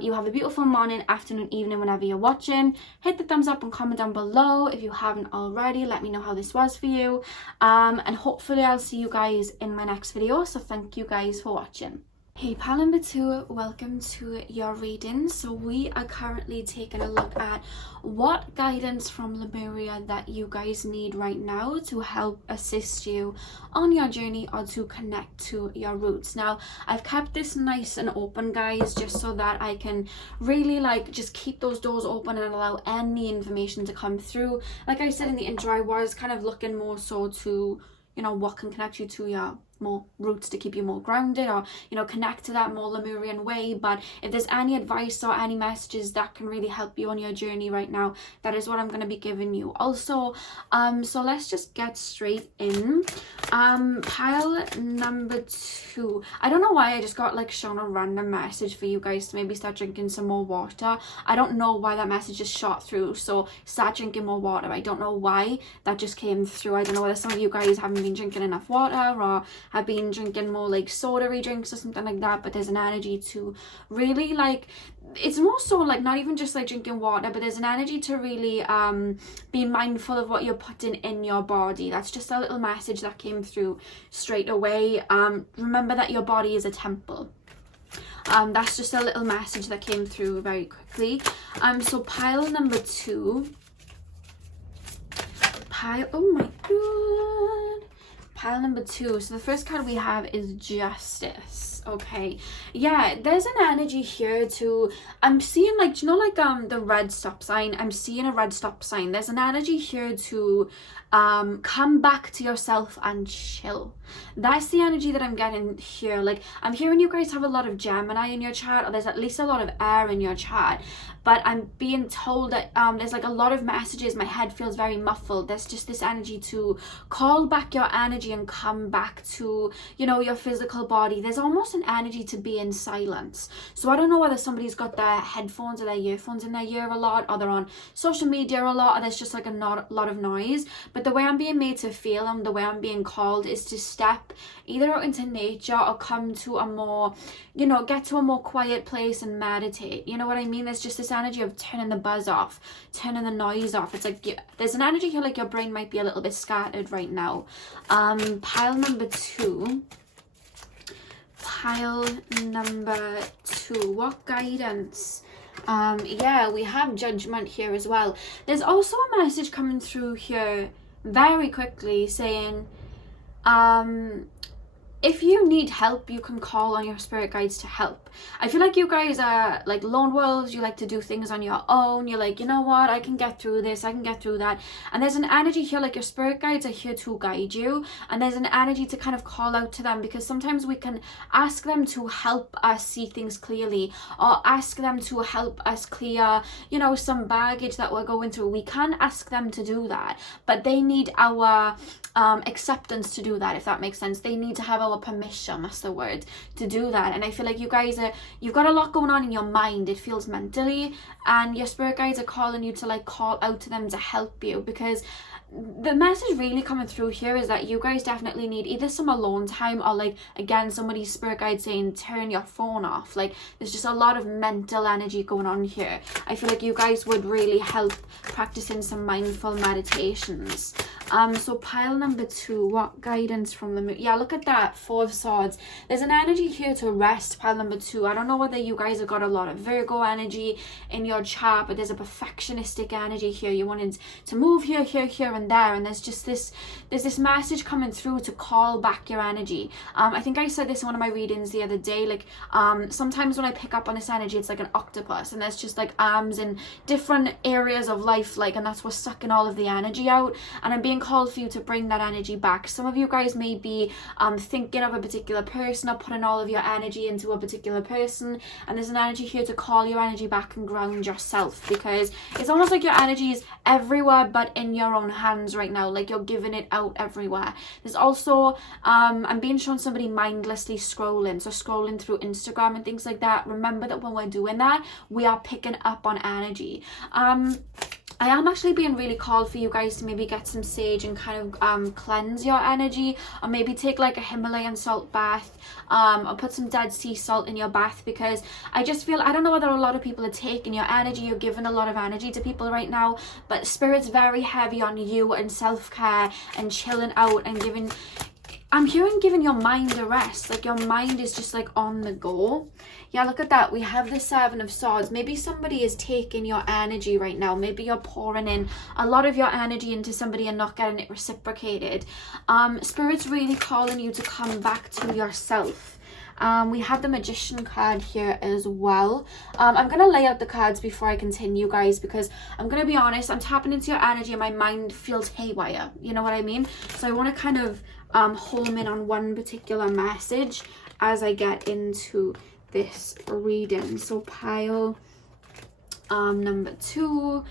you have a beautiful morning, afternoon, evening, whenever you're watching. Hit the thumbs up and comment down below if you haven't already. Let me know how this was for you. And hopefully I'll see you guys in my next video. So thank you guys for watching. Hey, pal number two, welcome to your reading. So we are currently taking a look at what guidance from Lemuria that you guys need right now to help assist you on your journey or to connect to your roots. Now, I've kept this nice and open, guys, just so that I can really just keep those doors open and allow any information to come through. Like I said in the intro, I was kind of looking more so to, you know, what can connect you to your more roots to keep you more grounded, or, you know, connect to that more Lemurian way. But if there's any advice or any messages that can really help you on your journey right now, that is what I'm going to be giving you. Also, so let's just get straight in. Pile number two, I don't know why I just got shown a random message for you guys to maybe start drinking some more water. I don't know why that message just shot through, so start drinking more water. I don't know why that just came through. I don't know whether some of you guys haven't been drinking enough water or have been drinking more soda-y drinks or something like that, but there's an energy to really it's more so not even just drinking water, but there's an energy to really be mindful of what you're putting in your body. That's just a little message that came through straight away. Remember that your body is a temple. That's just a little message that came through very quickly. So pile number two, oh my god, pile number two. So the first card we have is Justice. Okay, yeah, there's an energy here to, I'm seeing the red stop sign. I'm seeing a red stop sign. There's an energy here to come back to yourself and chill. That's the energy that I'm getting here. I'm hearing you guys have a lot of Gemini in your chart, or there's at least a lot of air in your chart, but I'm being told that there's a lot of messages. My head feels very muffled. There's just this energy to call back your energy and come back to, you know, your physical body. There's almost an energy to be in silence. So I don't know whether somebody's got their headphones or their earphones in their ear a lot, or they're on social media a lot, or there's just a lot of noise. But the way I'm being made to feel and the way I'm being called is to step either out into nature or come to a more, you know, get to a more quiet place and meditate. You know what I mean? There's just this this energy of turning the buzz off, turning the noise off. It's like there's an energy here like your brain might be a little bit scattered right now. Pile number 2. Pile number 2. What guidance? Yeah, we have judgment here as well. There's also a message coming through here very quickly saying, if you need help, you can call on your spirit guides to help. I feel like you guys are like lone wolves. You like to do things on your own. You're like, you know what, I can get through this, I can get through that. And there's an energy here like your spirit guides are here to guide you, and there's an energy to kind of call out to them, because sometimes we can ask them to help us see things clearly, or ask them to help us clear, you know, some baggage that we're going through. We can ask them to do that, but they need our acceptance to do that, if that makes sense. They need to have our permission, that's the word, to do that. And I feel like you guys you've got a lot going on in your mind, it feels mentally, and your spirit guides are calling you to like call out to them to help you, because the message really coming through here is that you guys definitely need either some alone time, or like again somebody's spirit guide saying turn your phone off. Like there's just a lot of mental energy going on here. I feel like you guys would really help practicing some mindful meditations. So pile number 2, what guidance from the moon? Yeah, look at that, 4 of Swords. There's an energy here to rest, pile number 2. I don't know whether you guys have got a lot of Virgo energy in your chart, but there's a perfectionistic energy here. You wanted to move here, here, here, and there, and there's this message coming through to call back your energy. I think I said this in one of my readings the other day, like sometimes when I pick up on this energy, it's like an octopus, and there's just like arms in different areas of life, like, and that's what's sucking all of the energy out, and I'm being called for you to bring that energy back. Some of you guys may be thinking of a particular person, or putting all of your energy into a particular person, and there's an energy here to call your energy back and ground yourself, because it's almost like your energy is everywhere but in your own hands right now, like you're giving it out everywhere. There's also I'm being shown somebody mindlessly scrolling, so scrolling through Instagram and things like that. Remember that when we're doing that, we are picking up on energy. I am actually being really called for you guys to maybe get some sage and kind of cleanse your energy, or maybe take like a Himalayan salt bath, or put some Dead Sea salt in your bath, because I just feel, I don't know whether a lot of people are taking your energy, you're giving a lot of energy to people right now, but Spirit's very heavy on you and self-care and chilling out and giving, I'm hearing giving your mind a rest, like your mind is just like on the go. Yeah, look at that. We have the 7 of Swords. Maybe somebody is taking your energy right now. Maybe you're pouring in a lot of your energy into somebody and not getting it reciprocated. Spirit's really calling you to come back to yourself. We have the Magician card here as well. I'm going to lay out the cards before I continue, guys, because I'm going to be honest, I'm tapping into your energy and my mind feels haywire. You know what I mean? So I want to kind of home in on one particular message as I get into this reading. So pile number 2,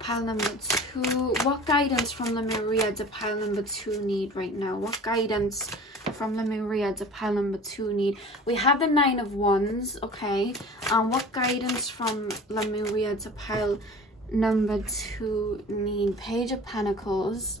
pile number 2, what guidance from Lemuria do pile number 2 need right now? What guidance from Lemuria do pile number 2 need? We have the 9 of Wands, okay. What guidance from Lemuria do pile number 2 need? Page of Pentacles.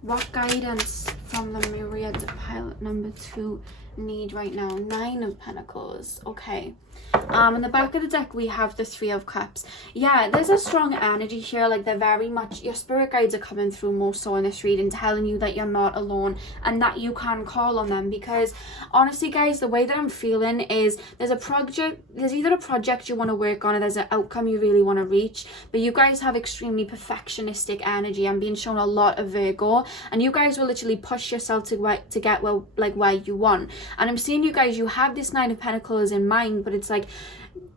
What guidance from Lemuria do pile number 2 need right now? 9 of Pentacles, okay. In the back of the deck we have the 3 of Cups. Yeah, there's a strong energy here, like they're very much, your spirit guides are coming through more so in this reading, telling you that you're not alone and that you can call on them, because honestly guys, the way that I'm feeling is there's either a project you want to work on, or there's an outcome you really want to reach, but you guys have extremely perfectionistic energy. I'm being shown a lot of Virgo, and you guys will literally push yourself to get where you want. And I'm seeing you guys, you have this 9 of Pentacles in mind, but it's like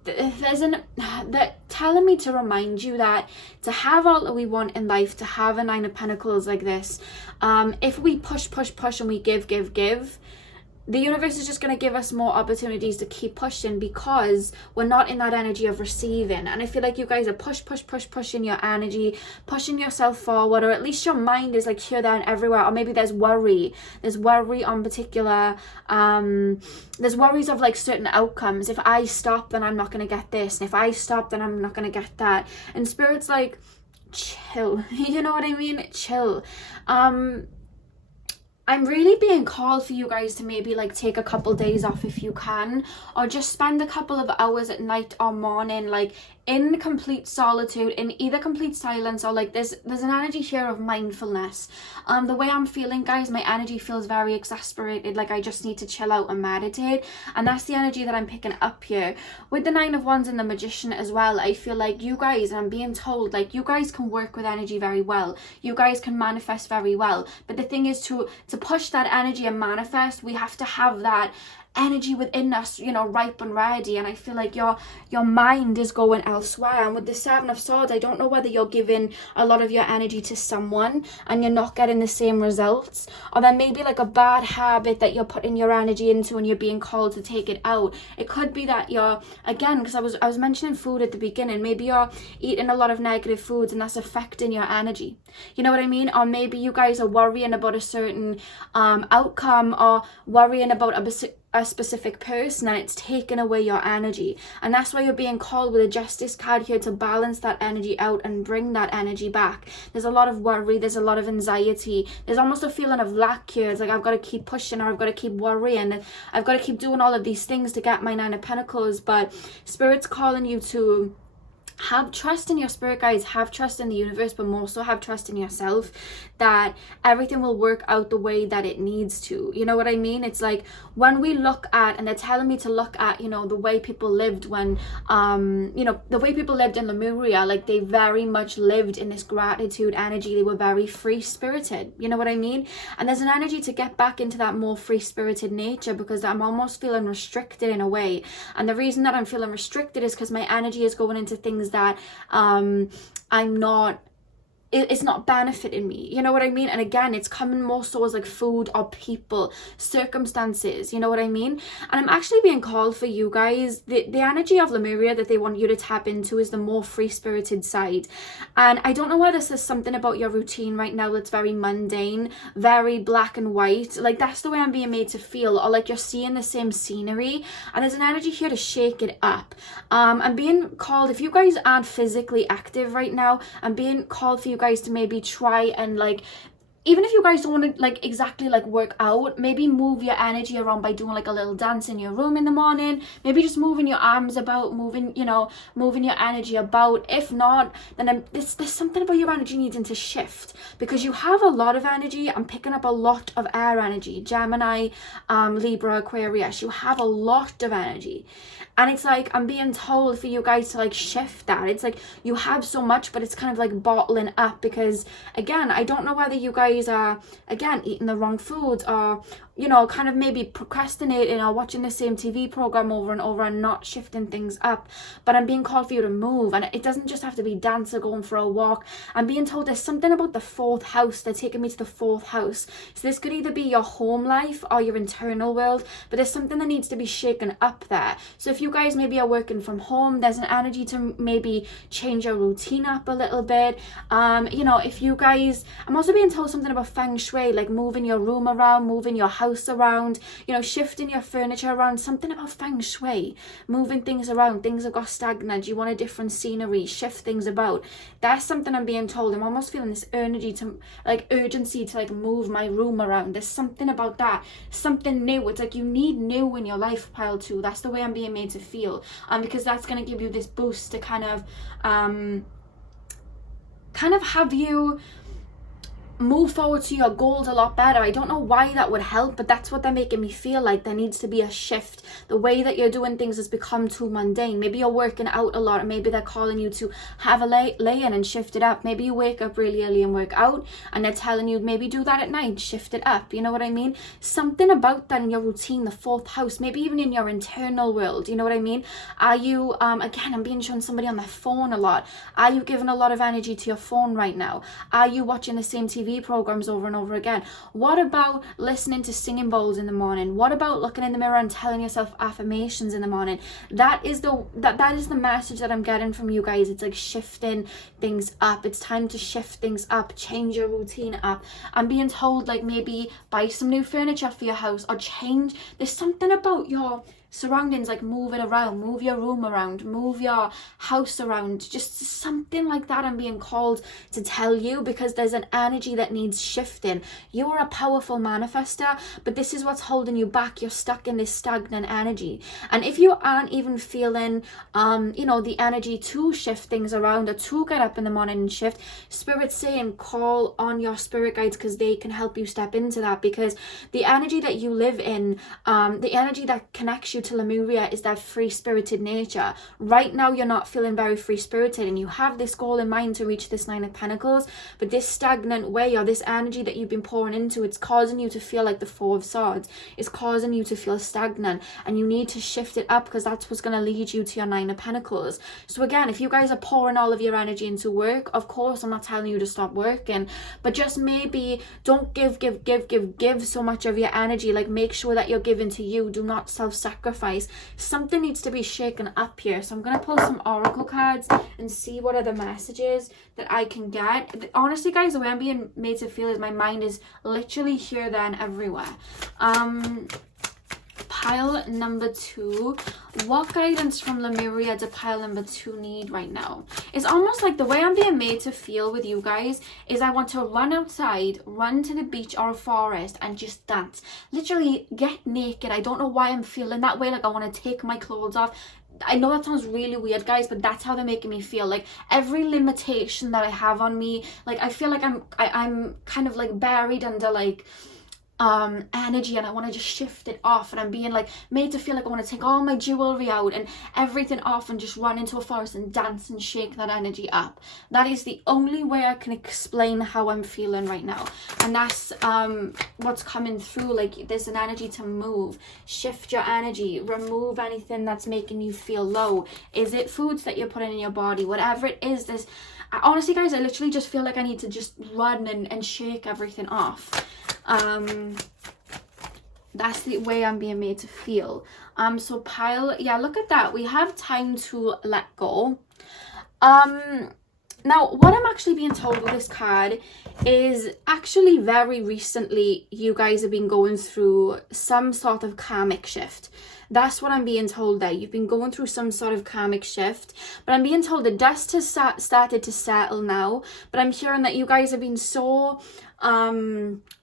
they're telling me to remind you that to have all that we want in life, to have a 9 of Pentacles like this, if we push and we give, the universe is just going to give us more opportunities to keep pushing, because we're not in that energy of receiving. And I feel like you guys are pushing your energy, pushing yourself forward, or at least your mind is like here, there, and everywhere. Or maybe there's worry on particular, there's worries of like certain outcomes. If I stop, then I'm not going to get this, and if I stop, then I'm not going to get that. And Spirit's like, chill. You know what I mean? Chill. I'm really being called for you guys to maybe like take a couple days off if you can, or just spend a couple of hours at night or morning like in complete solitude, in either complete silence or like there's an energy here of mindfulness. The way I'm feeling, guys, my energy feels very exasperated, like I just need to chill out and meditate, and that's the energy that I'm picking up here. With the Nine of Wands and the Magician as well, I feel like you guys, and I'm being told, like you guys can work with energy very well, you guys can manifest very well, but the thing is to push that energy and manifest, we have to have that energy within us, you know, ripe and ready. And I feel like your mind is going elsewhere. And with the Seven of Swords, I don't know whether you're giving a lot of your energy to someone and you're not getting the same results, or there may be like a bad habit that you're putting your energy into and you're being called to take it out. It could be that you're, again, because I was mentioning food at the beginning, maybe you're eating a lot of negative foods and that's affecting your energy, you know what I mean? Or maybe you guys are worrying about a certain outcome, or worrying about a specific person, and it's taking away your energy. And that's why you're being called with a Justice card here to balance that energy out and bring that energy back. There's a lot of worry, there's a lot of anxiety, there's almost a feeling of lack here. It's like I've got to keep pushing, or I've got to keep worrying, I've got to keep doing all of these things to get my Nine of Pentacles. But Spirit's calling you to have trust in your spirit, guys, have trust in the universe, but more so have trust in yourself, that everything will work out the way that it needs to, you know what I mean? It's like when we look at, and they're telling me to look at, you know, the way people lived when you know, the way people lived in Lemuria, like they very much lived in this gratitude energy. They were very free spirited, you know what I mean? And there's an energy to get back into that more free spirited nature, because I'm almost feeling restricted in a way. And the reason that I'm feeling restricted is because my energy is going into things that I'm not, it's not benefiting me, you know what I mean? And again, it's coming more so as like food or people, circumstances, you know what I mean? And I'm actually being called for you guys, the energy of Lemuria that they want you to tap into is the more free-spirited side. And I don't know whether this is something about your routine right now that's very mundane, very black and white, like that's the way I'm being made to feel, or like you're seeing the same scenery, and there's an energy here to shake it up. I'm being called, if you guys aren't physically active right now, I'm being called for you guys to maybe try and, like, even if you guys don't want to like exactly like work out, maybe move your energy around by doing like a little dance in your room in the morning, maybe just moving your arms about, moving, you know, moving your energy about. If not, then there's something about your energy needing to shift, because you have a lot of energy. I'm picking up a lot of air energy, Gemini, Libra, Aquarius. You have a lot of energy, and it's like I'm being told for you guys to like shift that. It's like you have so much, but it's kind of like bottling up, because again, I don't know whether you guys are, again, eating the wrong foods, or, you know, kind of maybe procrastinating or watching the same TV program over and over and not shifting things up. But I'm being called for you to move, and it doesn't just have to be dance or going for a walk. I'm being told there's something about the fourth house. They're taking me to the fourth house. So this could either be your home life or your internal world, but there's something that needs to be shaken up there. So if you guys maybe are working from home, there's an energy to maybe change your routine up a little bit. You know, if you guys, I'm also being told something about feng shui, like moving your room around, moving your house around, you know, shifting your furniture around. Something about feng shui, moving things around. Things have got stagnant, you want a different scenery, shift things about. That's something I'm being told. I'm almost feeling this energy to like urgency to like move my room around. There's something about that, something new. It's like you need new in your life, pile 2. That's the way I'm being made to feel, because that's going to give you this boost to kind of have you move forward to your goals a lot better. I don't know why that would help, but that's what they're making me feel like. There needs to be a shift. The way that you're doing things has become too mundane. Maybe you're working out a lot, and maybe they're calling you to have a lay-in and shift it up. Maybe you wake up really early and work out, and they're telling you maybe do that at night, shift it up, you know what I mean? Something about that in your routine, the fourth house, maybe even in your internal world, you know what I mean? Are you again, I'm being shown somebody on their phone a lot. Are you giving a lot of energy to your phone right now? Are you watching the same TV programs over and over again? What about listening to singing bowls in the morning? What about looking in the mirror and telling yourself affirmations in the morning? That is the message that I'm getting from you guys. It's like shifting things up. It's time to shift things up, change your routine up. I'm being told like maybe buy some new furniture for your house, or change. There's something about your surroundings, like move it around, move your room around, move your house around, just something like that. I'm being called to tell you, because there's an energy that needs shifting. You are a powerful manifester, but this is what's holding you back. You're stuck in this stagnant energy, and if you aren't even feeling the energy to shift things around, or to get up in the morning and shift, Spirit's saying call on your spirit guides, because they can help you step into that. Because the energy that you live in, the energy that connects you to Lemuria, is that free-spirited nature. Right now you're not feeling very free-spirited, and you have this goal in mind to reach this Nine of Pentacles, but this stagnant way, or this energy that you've been pouring into, it's causing you to feel like the Four of Swords. It's causing you to feel stagnant, and you need to shift it up, because that's what's going to lead you to your Nine of Pentacles. So again, if you guys are pouring all of your energy into work, of course I'm not telling you to stop working, but just maybe don't give so much of your energy. Like, make sure that you're giving to you. Do not self-sacrifice. Something needs to be shaken up here. So I'm going to pull some oracle cards and see what are the messages that I can get. Honestly guys, the way I'm being made to feel is my mind is literally here, there and everywhere. Pile number 2, what guidance from Lemuria do pile number 2 need right now? It's almost like the way I'm being made to feel with you guys is I want to run outside, run to the beach or a forest and just dance. Literally get naked. I don't know why I'm feeling that way. Like, I want to take my clothes off. I know that sounds really weird guys, but that's how they're making me feel. Like, every limitation that I have on me, like, I feel like I'm kind of like buried under like energy, and I want to just shift it off, and I'm being like made to feel like I want to take all my jewelry out and everything off and just run into a forest and dance and shake that energy up. That is the only way I can explain how I'm feeling right now, and that's what's coming through. Like, there's an energy to move, shift your energy, remove anything that's making you feel low. Is it foods that you're putting in your body? Whatever it is, this honestly guys, I literally just feel like I need to just run and shake everything off. That's the way I'm being made to feel. So pile, yeah, look at that. We have time to let go. Now, what I'm actually being told with this card is actually very recently you guys have been going through some sort of karmic shift. That's what I'm being told there. You've been going through some sort of karmic shift. But I'm being told the dust has started to settle now. But I'm hearing that you guys have been so... I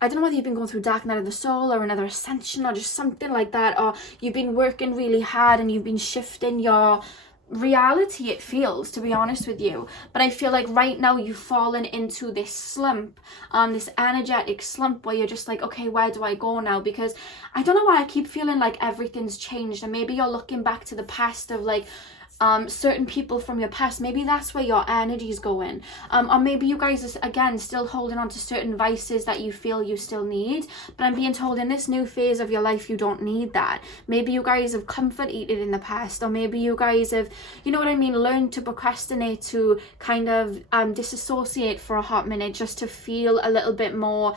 don't know whether you've been going through dark night of the soul or another ascension or just something like that. Or you've been working really hard and you've been shifting your reality, it feels, to be honest with you. But I feel like right now you've fallen into this slump, this energetic slump where you're just like, okay, where do I go now? Because I don't know why I keep feeling like everything's changed, and maybe you're looking back to the past of like certain people from your past. Maybe that's where your energy is going, or maybe you guys are again still holding on to certain vices that you feel you still need, but I'm being told in this new phase of your life you don't need that. Maybe you guys have comfort eaten in the past, or maybe you guys have, you know what I mean, learned to procrastinate, to kind of disassociate for a hot minute just to feel a little bit more,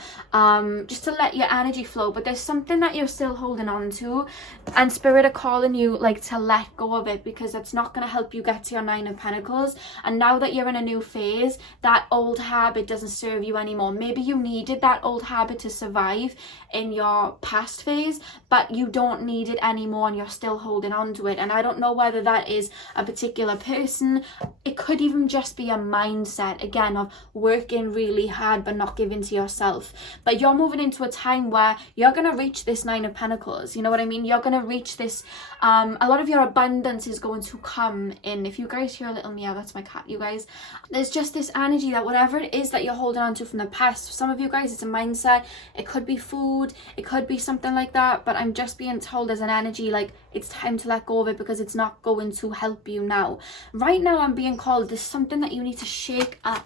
just to let your energy flow. But there's something that you're still holding on to, and Spirit are calling you like to let go of it, because that's not going to help you get to your Nine of Pentacles. And now that you're in a new phase, that old habit doesn't serve you anymore. Maybe you needed that old habit to survive in your past phase, but you don't need it anymore and you're still holding on to it. And I don't know whether that is a particular person. It could even just be a mindset, again, of working really hard but not giving to yourself. But you're moving into a time where you're going to reach this Nine of Pentacles. You know what I mean? You're going to reach this, a lot of your abundance is going to come in. If you guys hear a little meow, that's my cat, you guys. There's just this energy that whatever it is that you're holding on to from the past, for some of you guys it's a mindset, it could be food, it could be something like that, but I'm just being told there's an energy like it's time to let go of it because it's not going to help you now. Right now I'm being called, there's something that you need to shake up.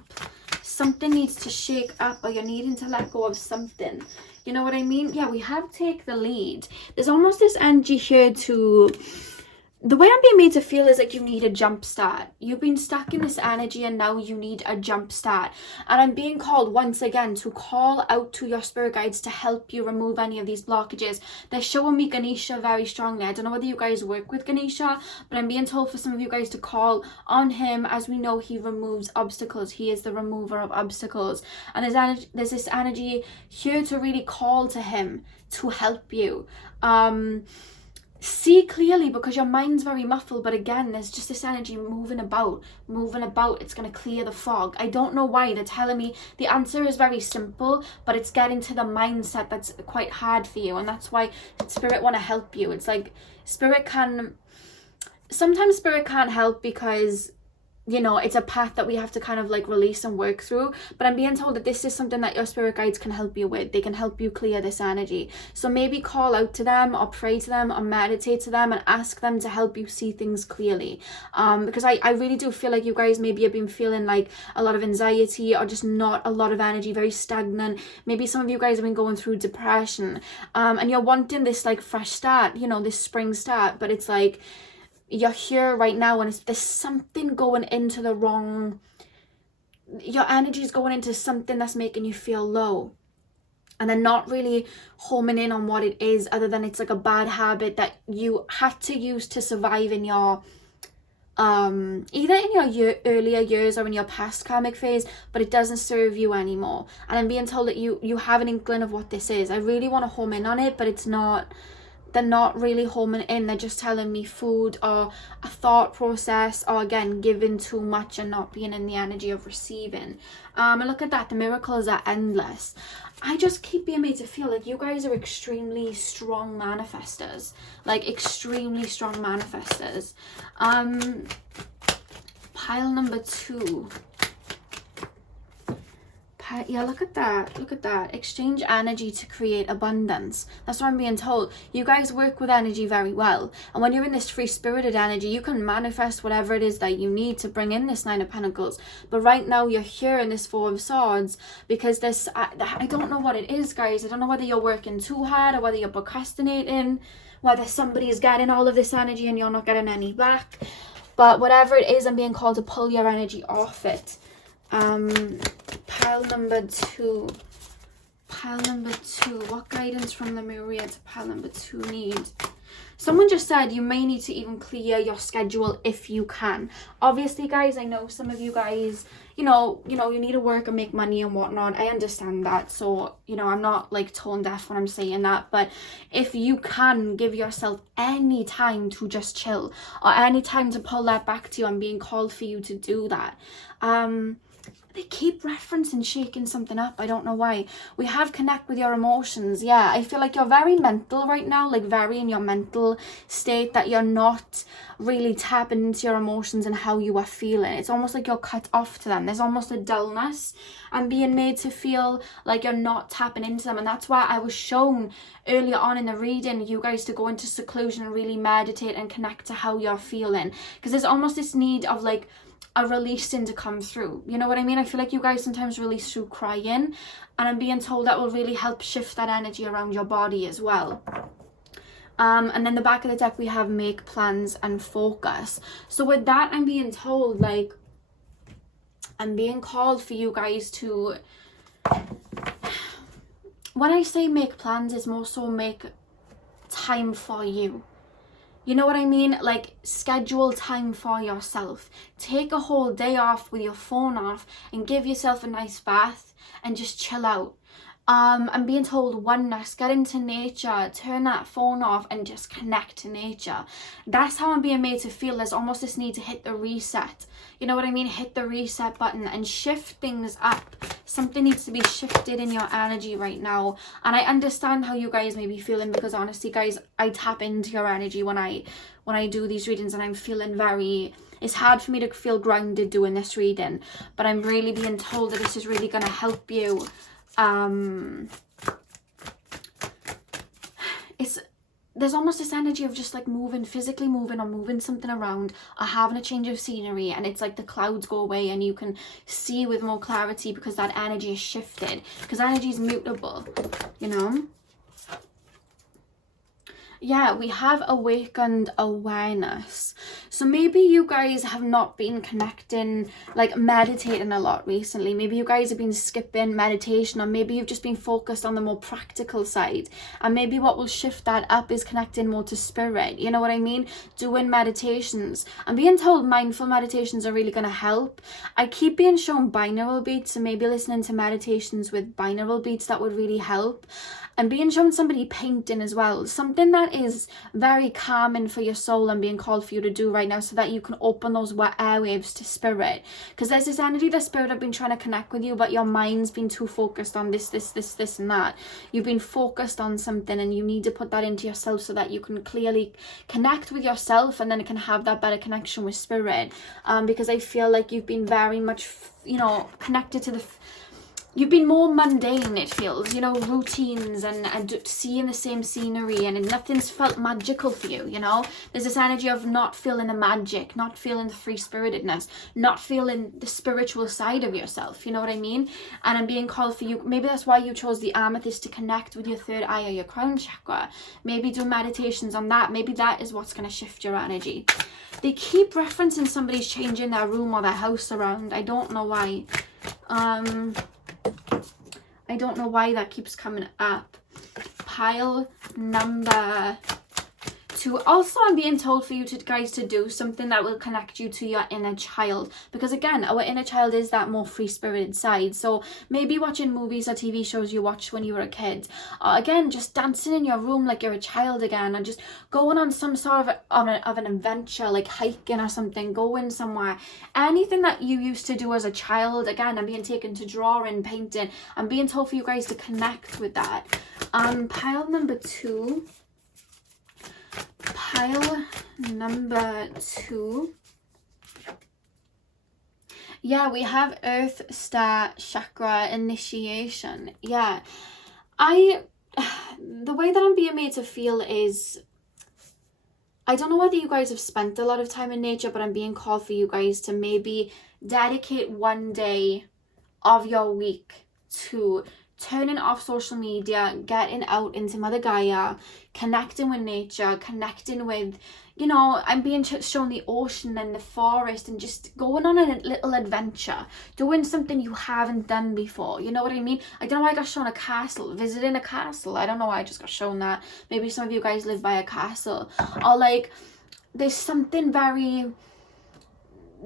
Something needs to shake up, or you're needing to let go of something. You know what I mean? Yeah, we have take the lead. There's almost this energy here to... The way I'm being made to feel is like you need a jump start. You've been stuck in this energy and now you need a jump start. And I'm being called once again to call out to your spirit guides to help you remove any of these blockages. They're showing me Ganesha very strongly. I don't know whether you guys work with Ganesha, but I'm being told for some of you guys to call on him. As we know, he removes obstacles. He is the remover of obstacles. And there's this energy here to really call to him to help you. see clearly, because your mind's very muffled. But again, there's just this energy moving about. It's going to clear the fog. I don't know why. They're telling me the answer is very simple, but it's getting to the mindset that's quite hard for you, and that's why spirit want to help you. It's like sometimes spirit can't help because, you know, it's a path that we have to kind of like release and work through. But I'm being told that this is something that your spirit guides can help you with. They can help you clear this energy. So maybe call out to them, or pray to them, or meditate to them, and ask them to help you see things clearly. Because I really do feel like you guys maybe have been feeling like a lot of anxiety, or just not a lot of energy, very stagnant. Maybe some of you guys have been going through depression, and you're wanting this like fresh start, you know, this spring start. But it's like, you're here right now, and there's something going into the wrong, your energy is going into something that's making you feel low, and they're not really homing in on what it is, other than it's like a bad habit that you had to use to survive in your either in your earlier years or in your past karmic phase, but it doesn't serve you anymore. And I'm being told that you have an inkling of what this is. I really want to home in on it, but it's not, they're not really homing in. They're just telling me food, or a thought process, or again, giving too much and not being in the energy of receiving. And look at that, the miracles are endless. I just keep being made to feel like you guys are extremely strong manifestors, like extremely strong manifestors. Pile number 2. Yeah, look at that. Exchange energy to create abundance. That's what I'm being told. You guys work with energy very well, and when you're in this free-spirited energy, you can manifest whatever it is that you need to bring in this 9 of Pentacles. But right now you're here in this 4 of Swords because this, I don't know what it is, guys. I don't know whether you're working too hard, or whether you're procrastinating, whether somebody is getting all of this energy and you're not getting any back. But whatever it is, I'm being called to pull your energy off it. Pile number 2. What guidance from Lemuria to pile number 2 need? Someone just said you may need to even clear your schedule if you can. Obviously, guys, I know some of you guys, you know, you need to work and make money and whatnot. I understand that. So, you know, I'm not like tone deaf when I'm saying that. But if you can give yourself any time to just chill, or any time to pull that back to you, I'm being called for you to do that. They keep referencing shaking something up. I don't know why. We have connect with your emotions. Yeah, I feel like you're very mental right now, like very in your mental state, that you're not really tapping into your emotions and how you are feeling. It's almost like you're cut off to them. There's almost a dullness and being made to feel like you're not tapping into them. And that's why I was shown earlier on in the reading, you guys to go into seclusion and really meditate and connect to how you're feeling. Because there's almost this need of like a releasing to come through. You know what I mean? I feel like you guys sometimes release through crying, and I'm being told that will really help shift that energy around your body as well. And then the back of the deck we have make plans and focus. So with that, I'm being told, like, I'm being called for you guys to, when I say make plans, it's more so make time for you. You know what I mean? Like, schedule time for yourself. Take a whole day off with your phone off and give yourself a nice bath and just chill out. I'm being told oneness, get into nature, turn that phone off and just connect to nature. That's how I'm being made to feel. There's almost this need to hit the reset. You know what I mean? Hit the reset button and shift things up. Something needs to be shifted in your energy right now. And I understand how you guys may be feeling, because honestly, guys, I tap into your energy when I do these readings, and I'm feeling very, it's hard for me to feel grounded doing this reading, but I'm really being told that this is really going to help you. There's almost this energy of just like moving, physically moving, or moving something around, or having a change of scenery, and it's like the clouds go away and you can see with more clarity because that energy is shifted, because energy is mutable, you know. Yeah, we have awakened awareness. So maybe you guys have not been connecting, like meditating a lot recently. Maybe you guys have been skipping meditation, or maybe you've just been focused on the more practical side. And maybe what will shift that up is connecting more to spirit. You know what I mean? Doing meditations. I'm being told mindful meditations are really going to help. I keep being shown binaural beats, so maybe listening to meditations with binaural beats, that would really help. And being shown somebody painting as well, something that that is very calming for your soul and being called for you to do right now, so that you can open those airwaves to spirit. Because there's this energy that spirit have been trying to connect with you, but your mind's been too focused on this and that. You've been focused on something, and you need to put that into yourself so that you can clearly connect with yourself, and then it can have that better connection with spirit. Because I feel like you've been very much, you know, connected to you've been more mundane, it feels, you know, routines and seeing the same scenery, and nothing's felt magical for you, you know. There's this energy of not feeling the magic, not feeling the free-spiritedness, not feeling the spiritual side of yourself, you know what I mean? And I'm being called for you. Maybe that's why you chose the amethyst, to connect with your third eye or your crown chakra. Maybe do meditations on that. Maybe that is what's going to shift your energy. They keep referencing somebody's changing their room or their house around. I don't know why. I don't know why that keeps coming up. Pile number 2. Also, I'm being told for you guys to do something that will connect you to your inner child. Because again, our inner child is that more free-spirited side. So maybe watching movies or TV shows you watched when you were a kid. Or again, just dancing in your room like you're a child again. And just going on some sort of an adventure, like hiking or something. Going somewhere. Anything that you used to do as a child. Again, I'm being taken to drawing, painting. I'm being told for you guys to connect with that. Pile number 2. Pile number 2. Yeah, we have Earth Star Chakra Initiation. Yeah. The way that I'm being made to feel is, I don't know whether you guys have spent a lot of time in nature, but I'm being called for you guys to maybe dedicate one day of your week to turning off social media, getting out into Mother Gaia, connecting with nature, connecting with, you know, I'm being shown the ocean and the forest, and just going on a little adventure, doing something you haven't done before, you know what I mean? I don't know why I got shown a castle, visiting a castle. I don't know why I just got shown that. Maybe some of you guys live by a castle. Or like, there's something very,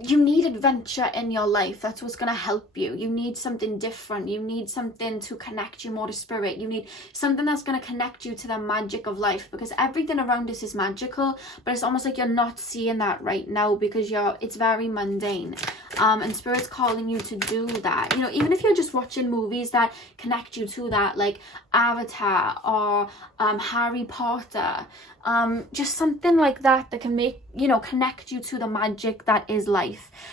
you need adventure in your life. That's what's going to help you. You need something different. You need something to connect you more to spirit. You need something that's going to connect you to the magic of life, because everything around us is magical, but it's almost like you're not seeing that right now because it's very mundane. And spirit's calling you to do that. You know, even if you're just watching movies that connect you to that, like Avatar or Harry Potter, just something like that can make, you know, connect you to the magic that is life.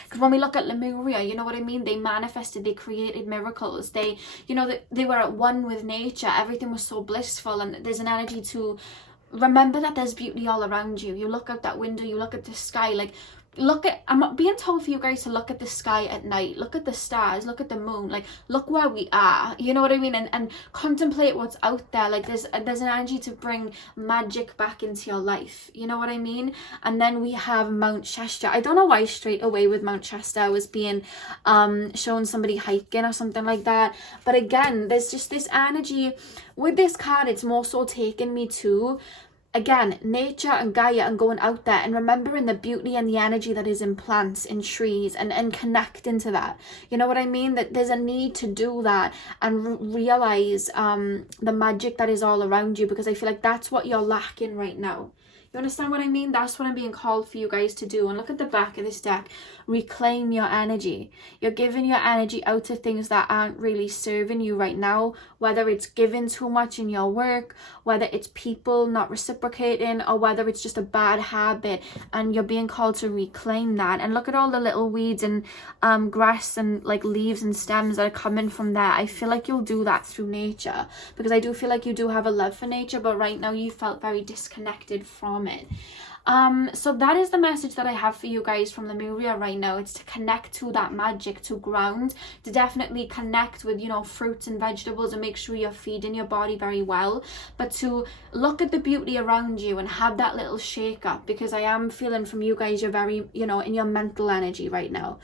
Because when we look at Lemuria, you know what I mean, they manifested, they created miracles, they, you know, they were at one with nature. Everything was so blissful, and there's an energy to remember that there's beauty all around you. You look out that window, you look at the sky, like, I'm being told for you guys to look at the sky at night, look at the stars, look at the moon, like, look where we are, you know what I mean, and contemplate what's out there. Like, there's an energy to bring magic back into your life, you know what I mean? And then we have Mount Shasta. I don't know why straight away with Mount Shasta I was being shown somebody hiking or something like that, but again, there's just this energy with this card. It's more so taking me to, again, nature and Gaia, and going out there and remembering the beauty and the energy that is in plants, in trees, and connecting to that. You know what I mean? That there's a need to do that and realize the magic that is all around you, because I feel like that's what you're lacking right now. You understand what I mean? That's what I'm being called for you guys to do. And look at the back of this deck. Reclaim your energy. You're giving your energy out to things that aren't really serving you right now. Whether it's giving too much in your work, whether it's people not reciprocating, or whether it's just a bad habit. And you're being called to reclaim that. And look at all the little weeds and grass and like leaves and stems that are coming from there. I feel like you'll do that through nature, because I do feel like you do have a love for nature, but right now you felt very disconnected from it. So that is the message that I have for you guys from Lemuria right now. It's to connect to that magic, to ground, to definitely connect with, you know, fruits and vegetables, and make sure you're feeding your body very well, but to look at the beauty around you and have that little shake up, because I am feeling from you guys you're very, you know, in your mental energy right now.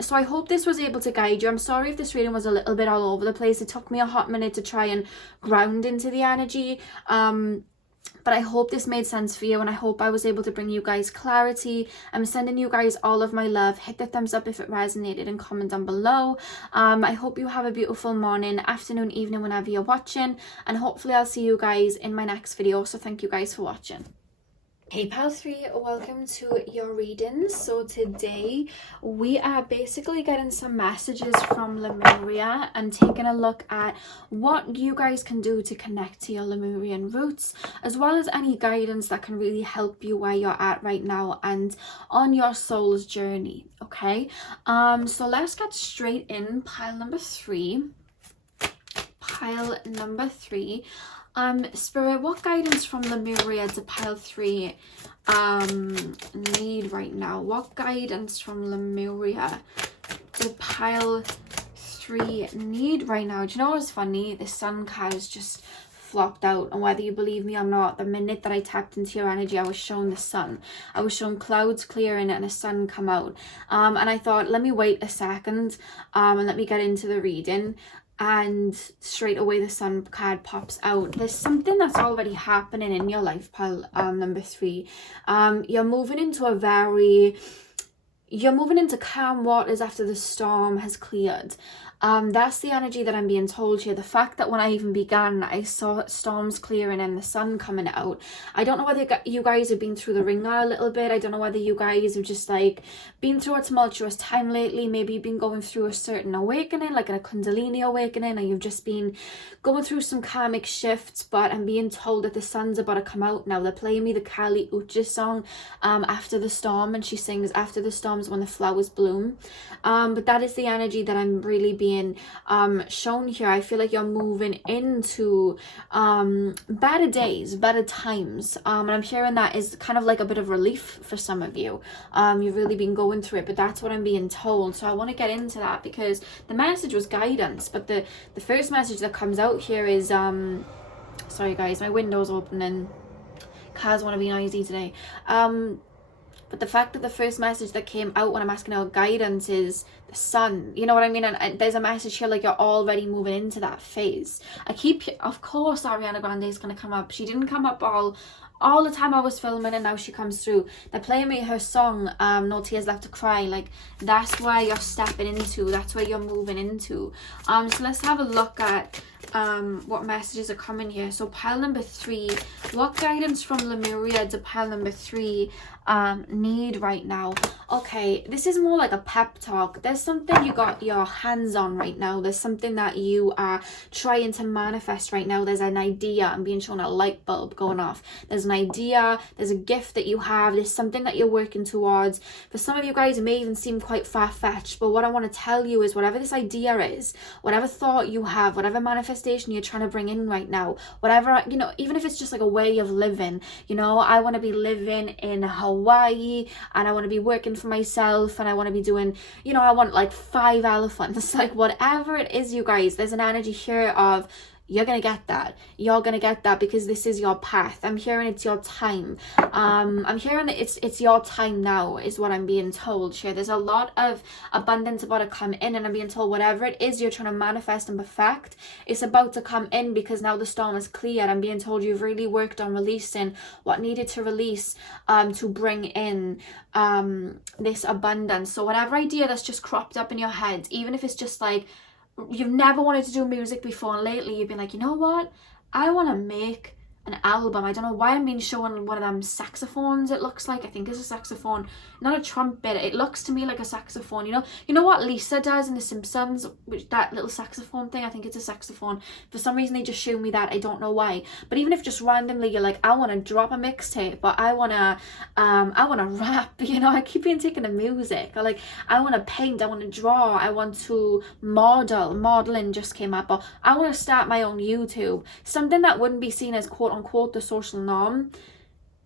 So I hope this was able to guide you. I'm sorry if this reading was a little bit all over the place. It took me a hot minute to try and ground into the energy. But I hope this made sense for you, and I hope I was able to bring you guys clarity. I'm sending you guys all of my love. Hit the thumbs up if it resonated and comment down below. I hope you have a beautiful morning, afternoon, evening, whenever you're watching. And hopefully I'll see you guys in my next video. So thank you guys for watching. Hey Pile 3, welcome to your readings. So today we are basically getting some messages from Lemuria and taking a look at what you guys can do to connect to your Lemurian roots, as well as any guidance that can really help you where you're at right now and on your soul's journey. Okay, so let's get straight in. Pile number 3. Spirit, what guidance from Lemuria to Pile 3 need right now? What guidance from Lemuria to Pile 3 need right now? Do you know what's funny? The sun card's just flopped out, and whether you believe me or not, the minute that I tapped into your energy, I was shown the sun. I was shown clouds clearing and a sun come out. And I thought, let me wait a second and let me get into the reading. And straight away the sun card pops out. There's something that's already happening in your life, Pile number 3. You're moving into calm waters after the storm has cleared. That's the energy that I'm being told here. The fact that when I even began, I saw storms clearing and the sun coming out. I don't know whether you guys have been through the ringer a little bit. I don't know whether you guys have just like been through a tumultuous time lately. Maybe you've been going through a certain awakening, like a Kundalini awakening, or you've just been going through some karmic shifts. But I'm being told that the sun's about to come out now. They're playing me the Kali Uchi song, After the Storm, and she sings, after the storms when the flowers bloom. But that is the energy that I'm really being shown here. I feel like you're moving into better days, better times, and I'm hearing that is kind of like a bit of relief for some of you. You've really been going through it, but that's what I'm being told. So I want to get into that because the message was guidance, but the first message that comes out here is sorry guys, my window's open and cars want to be noisy today. But the fact that the first message that came out when I'm asking our guidance is the sun, you know what I mean? And there's a message here like you're already moving into that phase. Of course Ariana Grande is going to come up. She didn't come up all the time I was filming, and now she comes through. They're playing me her song, No Tears Left to Cry. Like, that's where you're stepping into. That's where you're moving into. So let's have a look at what messages are coming here. So pile number 3, what guidance from Lemuria to pile number 3 need right now? Okay, this is more like a pep talk. There's something you got your hands on right now. There's something that you are trying to manifest right now. There's an idea. I'm being shown a light bulb going off. There's an idea, there's a gift that you have, there's something that you're working towards. For some of you guys, it may even seem quite far-fetched, but what I want to tell you is whatever this idea is, whatever thought you have, whatever manifestation you're trying to bring in right now, whatever, you know, even if it's just like a way of living, you know, I want to be living in Hawaii, and I want to be working for myself, and I want to be doing, you know, I want like 5 elephants, like whatever it is, you guys, there's an energy here of you're gonna get that. You're gonna get that because this is your path. I'm hearing it's your time. I'm hearing that it's your time now is what I'm being told here. There's a lot of abundance about to come in, and I'm being told whatever it is you're trying to manifest and perfect, it's about to come in because now the storm is cleared. I'm being told you've really worked on releasing what needed to release to bring in this abundance. So whatever idea that's just cropped up in your head, even if it's just like you've never wanted to do music before, and lately you've been like, you know what, I want to make an album. I don't know why I'm being shown one of them saxophones. It looks like, I think it's a saxophone, not a trumpet. It looks to me like a saxophone. You know what Lisa does in The Simpsons, which that little saxophone thing, I think it's a saxophone. For some reason they just show me that. I don't know why. But even if just randomly you're like, I want to drop a mixtape, but I want to rap, you know, I keep being taken to music, or like I want to paint, I want to draw, I want to modeling just came up, or I want to start my own YouTube, something that wouldn't be seen as quote unquote the social norm.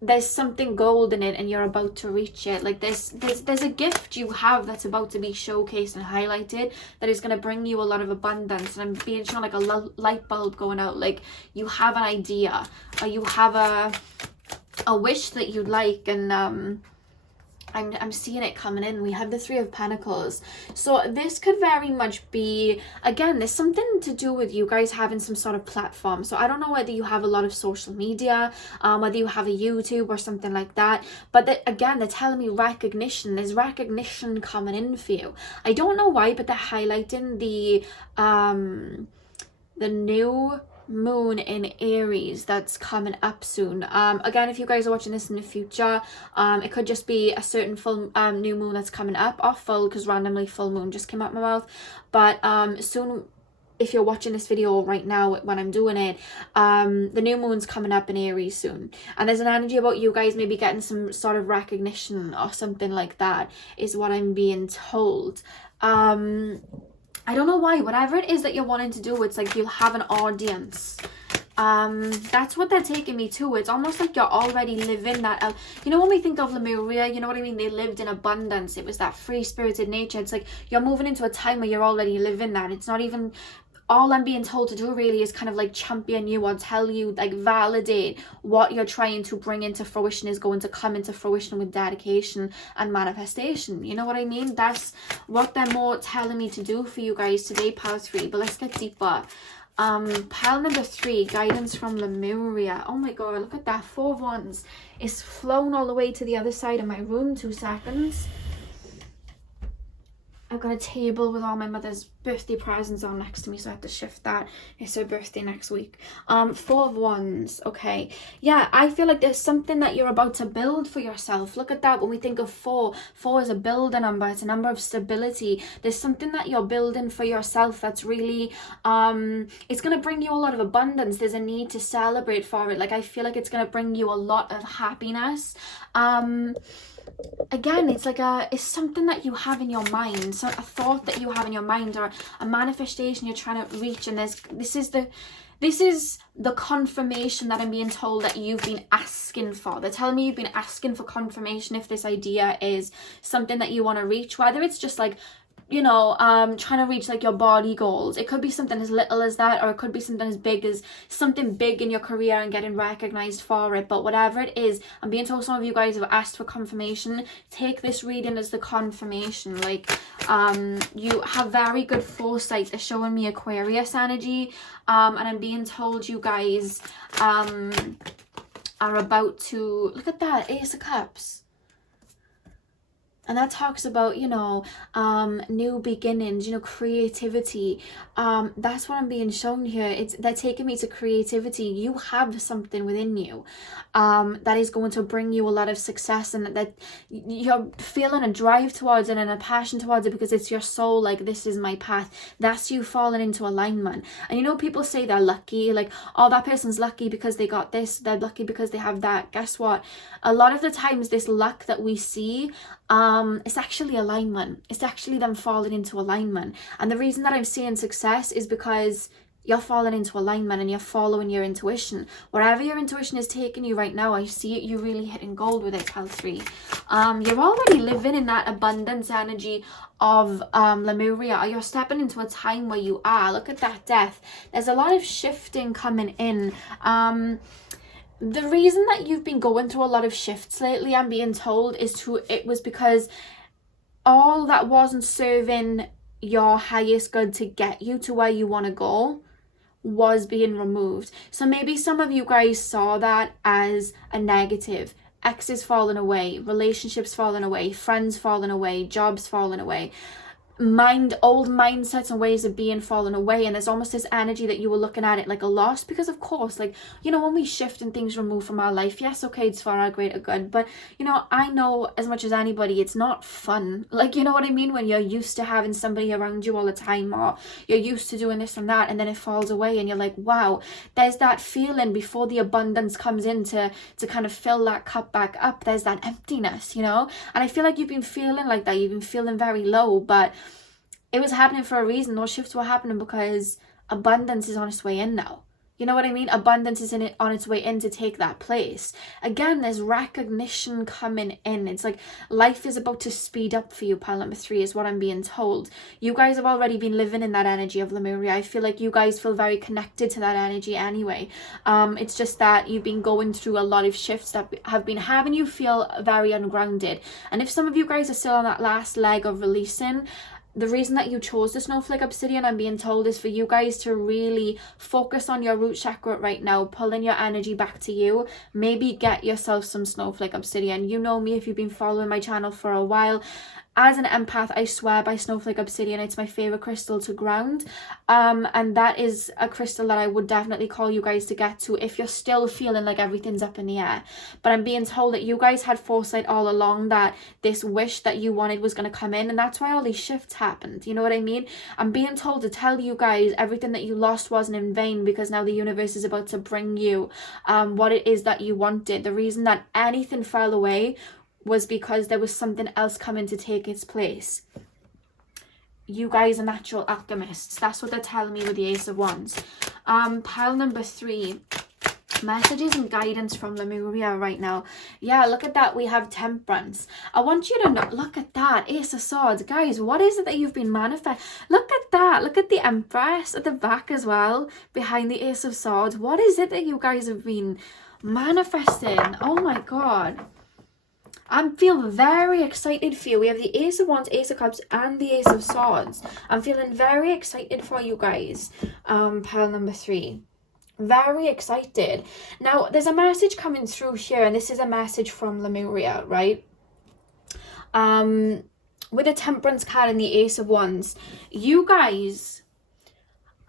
There's something gold in it, and you're about to reach it. Like there's a gift you have that's about to be showcased and highlighted that is going to bring you a lot of abundance. And I'm being shown like a light bulb going out. Like you have an idea, or you have a wish that you'd like, and I'm seeing it coming in. We have the Three of Pentacles. So this could very much be, again, there's something to do with you guys having some sort of platform. So I don't know whether you have a lot of social media, whether you have a YouTube or something like that. But again, they're telling me recognition. There's recognition coming in for you. I don't know why, but they're highlighting the new moon in Aries that's coming up soon. Again, if you guys are watching this in the future, it could just be a certain full new moon that's coming up, or full, because randomly full moon just came out my mouth. But soon, if you're watching this video right now when I'm doing it, the new moon's coming up in Aries soon, and there's an energy about you guys maybe getting some sort of recognition or something like that, is what I'm being told. I don't know why, whatever it is that you're wanting to do, it's like you'll have an audience. That's what they're taking me to. It's almost like you're already living that, you know, when we think of Lemuria, you know what I mean? They lived in abundance. It was that free-spirited nature. It's like you're moving into a time where you're already living that. It's not even, all I'm being told to do really is kind of like champion you or tell you, like validate what you're trying to bring into fruition is going to come into fruition with dedication and manifestation. You know what I mean? That's what they're more telling me to do for you guys today, pile 3. But let's get deeper. Pile number 3, guidance from Lemuria. Oh my god, look at that. 4 of Wands. It's flown all the way to the other side of my room. 2 seconds. I've got a table with all my mother's birthday presents on next to me, so I have to shift that. It's her birthday next week. 4 of Wands. Okay. Yeah, I feel like there's something that you're about to build for yourself. Look at that. When we think of 4 is a builder number. It's a number of stability. There's something that you're building for yourself that's really, it's going to bring you a lot of abundance. There's a need to celebrate for it. Like, I feel like it's going to bring you a lot of happiness. Again, it's like it's something that you have in your mind, so a thought that you have in your mind, or a manifestation you're trying to reach, and this is the confirmation that I'm being told that you've been asking for. They're telling me you've been asking for confirmation if this idea is something that you want to reach, whether it's just like, you know, trying to reach like your body goals. It could be something as little as that, or it could be something as big as something big in your career and getting recognized for it. But whatever it is, I'm being told some of you guys have asked for confirmation. Take this reading as the confirmation. Like, you have very good foresight. They're showing me Aquarius energy, and I'm being told you guys are about to, look at that, Ace of Cups. And that talks about, you know, new beginnings, you know, creativity. That's what I'm being shown here. They're taking me to creativity. You have something within you that is going to bring you a lot of success, and that you're feeling a drive towards it and a passion towards it because it's your soul, like, this is my path. That's you falling into alignment. And you know, people say they're lucky, like, oh, that person's lucky because they got this, they're lucky because they have that. Guess what? A lot of the times this luck that we see, it's actually alignment. It's actually them falling into alignment. And the reason that I'm seeing success is because you're falling into alignment and you're following your intuition. Wherever your intuition is taking you right now, I see it, you're really hitting gold with it, pile 3. You're already living in that abundance energy of Lemuria, or you're stepping into a time where you are. Look at that Death. There's a lot of shifting coming in. The reason that you've been going through a lot of shifts lately, I'm being told, it was because all that wasn't serving your highest good to get you to where you want to go was being removed. So maybe some of you guys saw that as a negative. Exes falling away, relationships falling away, friends falling away, jobs falling away. Old mindsets and ways of being fallen away, and there's almost this energy that you were looking at it like a loss, because of course, like, you know, when we shift and things remove from our life, yes, okay, it's for our greater good, but you know, I know as much as anybody, it's not fun. Like, you know what I mean, when you're used to having somebody around you all the time, or you're used to doing this and that, and then it falls away and you're like, wow. There's that feeling before the abundance comes in to kind of fill that cup back up. There's that emptiness, you know, and I feel like you've been feeling like that. You've been feeling very low, but it was happening for a reason. Those shifts were happening because abundance is on its way in now. You know what I mean? Abundance is on its way in to take that place. Again, there's recognition coming in. It's like life is about to speed up for you, pile number 3, is what I'm being told. You guys have already been living in that energy of Lemuria. I feel like you guys feel very connected to that energy anyway. It's just that you've been going through a lot of shifts that have been having you feel very ungrounded. And if some of you guys are still on that last leg of releasing, the reason that you chose the snowflake obsidian, I'm being told, is for you guys to really focus on your root chakra right now, pulling your energy back to you. Maybe get yourself some snowflake obsidian. You know me if you've been following my channel for a while. As an empath, I swear by snowflake obsidian. It's my favorite crystal to ground. And that is a crystal that I would definitely call you guys to get to if you're still feeling like everything's up in the air. But I'm being told that you guys had foresight all along that this wish that you wanted was going to come in. And that's why all these shifts happened. You know what I mean? I'm being told to tell you guys everything that you lost wasn't in vain, because now the universe is about to bring you what it is that you wanted. The reason that anything fell away was because there was something else coming to take its place. You guys are natural alchemists. That's what they're telling me with the Ace of Wands. Pile number 3. Messages and guidance from Lemuria right now. Yeah, look at that. We have Temperance. I want you to know, look at that. Ace of Swords. Guys, what is it that you've been manifesting? Look at that. Look at the Empress at the back as well, behind the Ace of Swords. What is it that you guys have been manifesting? Oh my God. I feel very excited for you. We have the Ace of Wands, Ace of Cups, and the Ace of Swords. I'm feeling very excited for you guys. Pile number 3. Very excited. Now, there's a message coming through here, and this is a message from Lemuria, right? With the Temperance card and the Ace of Wands, you guys,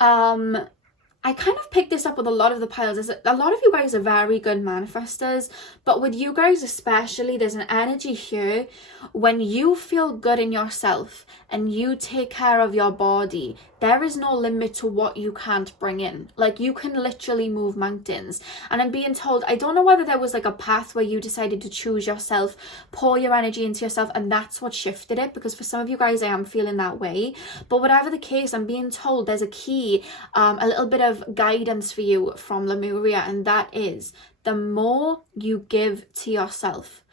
I kind of picked this up with a lot of the piles. A lot of you guys are very good manifestors, but with you guys especially, there's an energy here when you feel good in yourself and you take care of your body. There is no limit to what you can't bring in. Like, you can literally move mountains. And I'm being told, I don't know whether there was like a path where you decided to choose yourself, pour your energy into yourself, and that's what shifted it, because for some of you guys I am feeling that way. But whatever the case, I'm being told there's a key, a little bit of guidance for you from Lemuria, and that is the more you give to yourself,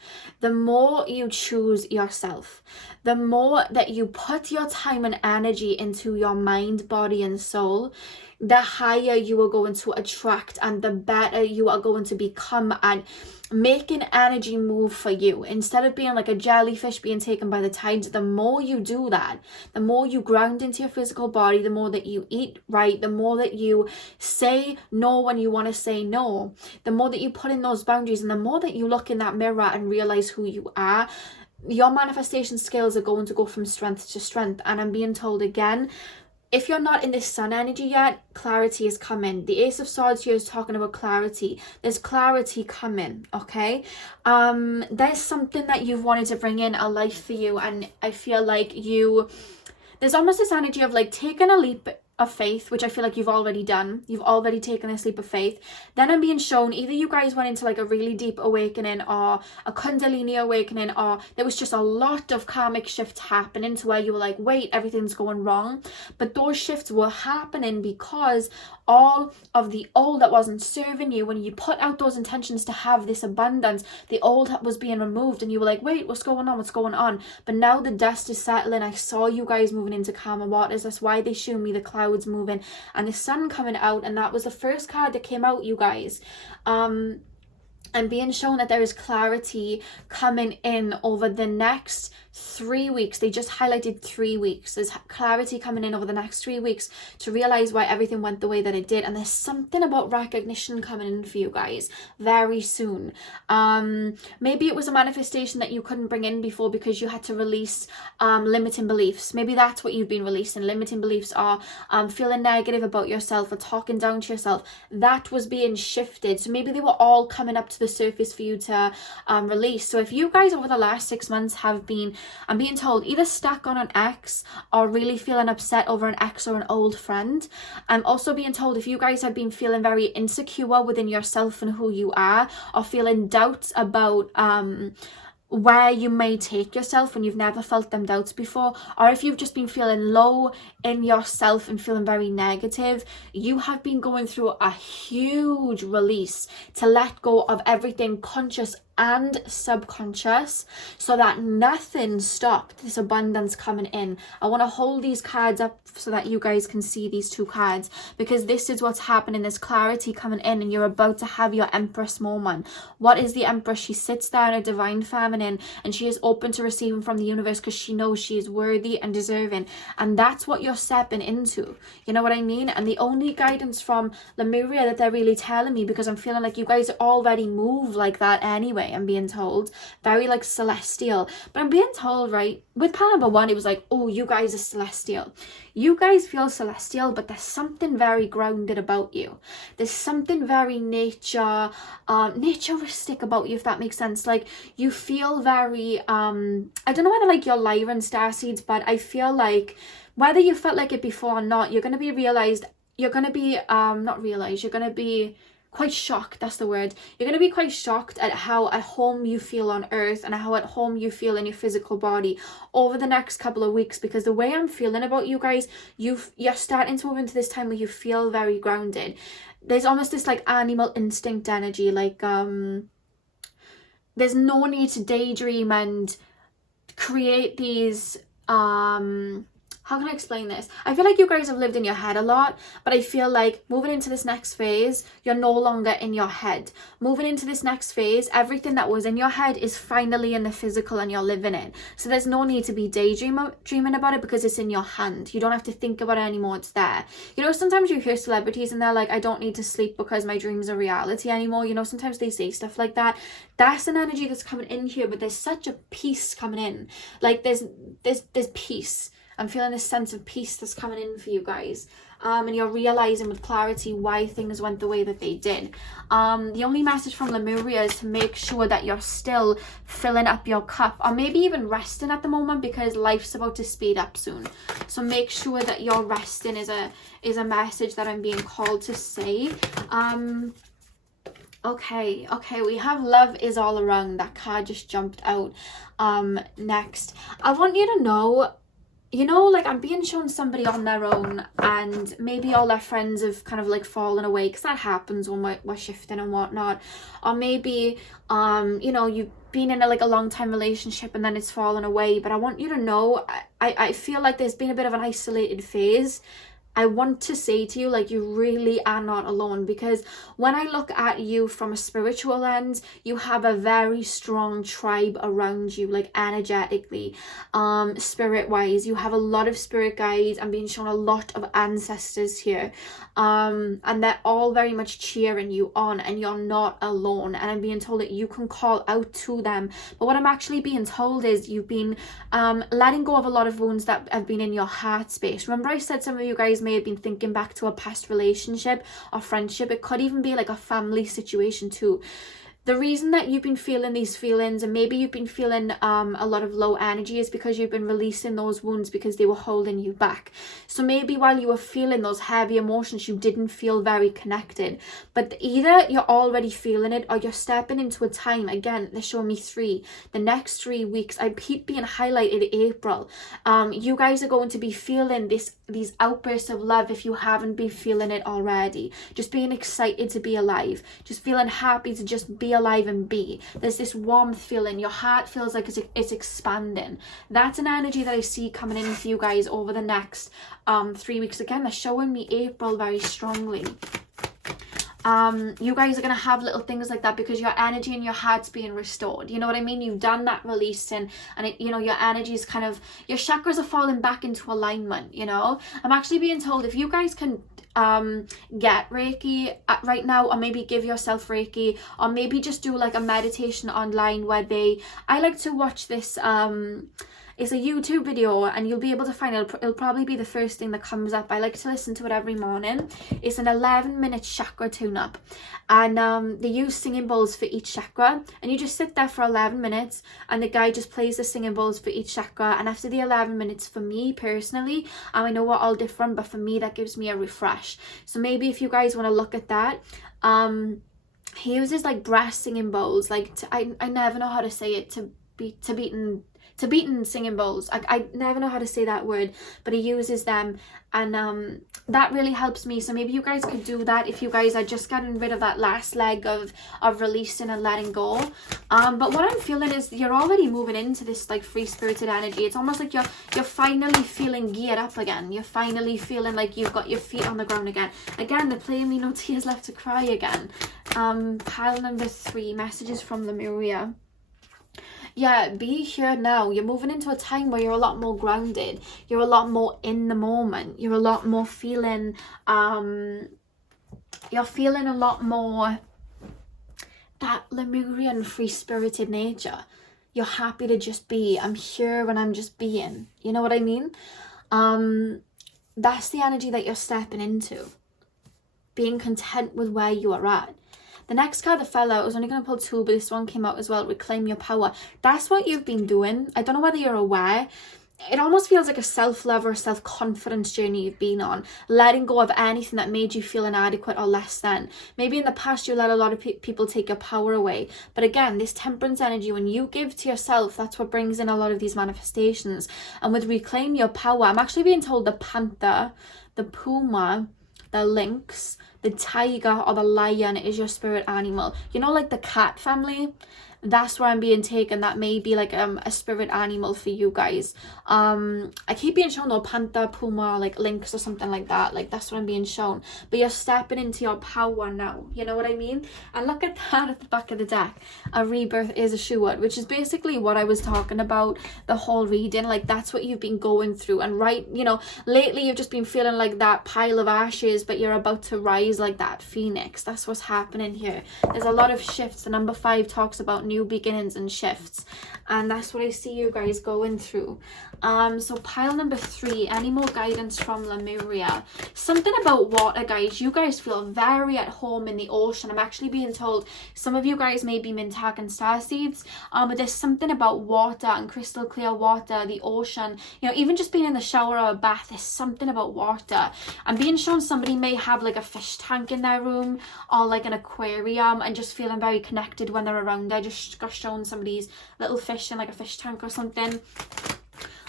the more you choose yourself, the more that you put your time and energy into your mind, body, and soul, the higher you are going to attract and the better you are going to become at making energy move for you. Instead of being like a jellyfish being taken by the tides, the more you do that, the more you ground into your physical body, the more that you eat right, the more that you say no when you want to say no, the more that you put in those boundaries, and the more that you look in that mirror and realize who you are, your manifestation skills are going to go from strength to strength. And I'm being told again, if you're not in this sun energy yet, clarity is coming. The Ace of Swords here is talking about clarity. There's clarity coming, okay? There's something that you've wanted to bring in a life for you, and I feel like there's almost this energy of like taking a leap of faith, which I feel like you've already done. You've already taken this leap of faith. Then I'm being shown either you guys went into like a really deep awakening, or a Kundalini awakening, or there was just a lot of karmic shifts happening to where you were like, wait, everything's going wrong. But those shifts were happening because all of the old that wasn't serving you, when you put out those intentions to have this abundance, the old was being removed, and you were like, wait, what's going on? But now the dust is settling. I saw you guys moving into calmer waters. That's why they showed me the clouds moving and the sun coming out, and that was the first card that came out, you guys. I'm being shown that there is clarity coming in over the next 3 weeks. They just highlighted 3 weeks. There's clarity coming in over the next 3 weeks to realize why everything went the way that it did. And there's something about recognition coming in for you guys very soon. Maybe it was a manifestation that you couldn't bring in before because you had to release limiting beliefs. Maybe that's what you've been releasing. Limiting beliefs are feeling negative about yourself or talking down to yourself. That was being shifted. So maybe they were all coming up to the surface for you to release. So if you guys over the last 6 months have been, I'm being told, either stuck on an ex or really feeling upset over an ex or an old friend, I'm also being told if you guys have been feeling very insecure within yourself and who you are, or feeling doubts about where you may take yourself when you've never felt them doubts before, or if you've just been feeling low in yourself and feeling very negative, you have been going through a huge release to let go of everything conscious and subconscious, so that nothing stopped this abundance coming in. I want to hold these cards up so that you guys can see these two cards, because this is what's happening. There's clarity coming in, and you're about to have your Empress moment. What is the Empress? She sits there in a divine feminine, and she is open to receiving from the universe because she knows she is worthy and deserving, and that's what you're stepping into. You know what I mean? And the only guidance from Lemuria that they're really telling me, because I'm feeling like you guys already move like that anyway, I'm being told, very like celestial, but I'm being told, right, with pile number one, it was like, oh, you guys are celestial. You guys feel celestial, but there's something very grounded about you. There's something very naturistic about you, if that makes sense. Like, you feel very I don't know whether like you're Lyran Starseeds, but I feel like whether you felt like it before or not, you're going to be quite shocked. That's the word. You're going to be quite shocked at how at home you feel on earth and how at home you feel in your physical body over the next couple of weeks, because the way I'm feeling about you guys, you're starting to move into this time where you feel very grounded. There's almost this like animal instinct energy, like there's no need to daydream and create these how can I explain this? I feel like you guys have lived in your head a lot, but I feel like moving into this next phase, you're no longer in your head. Moving into this next phase, everything that was in your head is finally in the physical and you're living it. So there's no need to be dreaming about it, because it's in your hand. You don't have to think about it anymore, it's there. You know, sometimes you hear celebrities and they're like, I don't need to sleep because my dreams are reality anymore. You know, sometimes they say stuff like that. That's an energy that's coming in here, but there's such a peace coming in. Like there's peace. I'm feeling this sense of peace that's coming in for you guys. And you're realizing with clarity why things went the way that they did. The only message from Lemuria is to make sure that you're still filling up your cup, or maybe even resting at the moment, because life's about to speed up soon. So make sure that you're resting is a message that I'm being called to say. Okay, we have love is all around. That card just jumped out. Next, I want you to know, you know, like I'm being shown somebody on their own, and maybe all their friends have kind of like fallen away, because that happens when we're shifting and whatnot. Or maybe you know, you've been in a long time relationship and then it's fallen away. But I want you to know, I feel like there's been a bit of an isolated phase. I want to say to you, like, you really are not alone, because when I look at you from a spiritual lens, you have a very strong tribe around you, like energetically, spirit wise. You have a lot of spirit guides. I'm being shown a lot of ancestors here, and they're all very much cheering you on, and you're not alone. And I'm being told that you can call out to them. But what I'm actually being told is you've been letting go of a lot of wounds that have been in your heart space. Remember I said some of you guys may have been thinking back to a past relationship or friendship. It could even be like a family situation too. The reason that you've been feeling these feelings, and maybe you've been feeling a lot of low energy, is because you've been releasing those wounds because they were holding you back. So maybe while you were feeling those heavy emotions, you didn't feel very connected. But either you're already feeling it, or you're stepping into a time, again, they're showing me the next 3 weeks. I keep being highlighted April. You guys are going to be feeling these outbursts of love if you haven't been feeling it already. Just being excited to be alive. Just feeling happy to just be alive and be. There's this warmth feeling. Your heart feels like it's expanding. That's an energy that I see coming in for you guys over the next 3 weeks. Again, they're showing me April very strongly. You guys are going to have little things like that because your energy and your heart's being restored. You know what I mean? You've done that release, and it, you know, your energy is kind of, your chakras are falling back into alignment, you know? I'm actually being told if you guys can get Reiki right now, or maybe give yourself Reiki, or maybe just do like a meditation online where I like to watch this, it's a YouTube video, and you'll be able to find it. It'll probably be the first thing that comes up. I like to listen to it every morning. It's an 11-minute chakra tune-up, and they use singing bowls for each chakra, and you just sit there for 11 minutes, and the guy just plays the singing bowls for each chakra. And after the 11 minutes, for me personally, I know we're all different, but for me that gives me a refresh. So maybe if you guys want to look at that, he uses like brass singing bowls, like I never know how to say it, to Tibetan singing bowls. I never know how to say that word, but he uses them, and that really helps me. So maybe you guys could do that if you guys are just getting rid of that last leg of releasing and letting go. But what I'm feeling is you're already moving into this like free spirited energy. It's almost like you're finally feeling geared up again. You're finally feeling like you've got your feet on the ground again. Again, they're playing me no tears left to cry again. Pile number 3, messages from Lemuria. Yeah, be here now. You're moving into a time where you're a lot more grounded. You're a lot more in the moment. You're a lot more feeling, you're feeling a lot more that Lemurian free-spirited nature. You're happy to just be. I'm here and I'm just being. You know what I mean? That's the energy that you're stepping into. Being content with where you are at. The next card that fell out, I was only going to pull 2, but this one came out as well. Reclaim your power. That's what you've been doing. I don't know whether you're aware. It almost feels like a self-love or a self-confidence journey you've been on. Letting go of anything that made you feel inadequate or less than. Maybe in the past you let a lot of people take your power away. But again, this temperance energy, when you give to yourself, that's what brings in a lot of these manifestations. And with reclaim your power, I'm actually being told the panther, the puma, the lynx, the tiger or the lion is your spirit animal. You know, like the cat family? That's where I'm being taken. That may be like a spirit animal for you guys. I keep being shown though panther, puma, like lynx or something like that. Like that's what I'm being shown. But you're stepping into your power now. You know what I mean? And look at that at the back of the deck. A rebirth is assured, which is basically what I was talking about the whole reading. Like that's what you've been going through. And right, you know, lately you've just been feeling like that pile of ashes, but you're about to rise like that phoenix. That's what's happening here. There's a lot of shifts. The number 5 talks about new beginnings and shifts, and that's what I see you guys going through. So pile number 3, any more guidance from Lemuria? Something about water, guys. You guys feel very at home in the ocean. I'm actually being told some of you guys may be Mintak and Starseeds, but there's something about water and crystal clear water, the ocean, you know, even just being in the shower or a bath, there's something about water. I'm being shown somebody may have like a fish tank in their room or like an aquarium and just feeling very connected when they're around. I just got shown somebody's little fish in like a fish tank or something.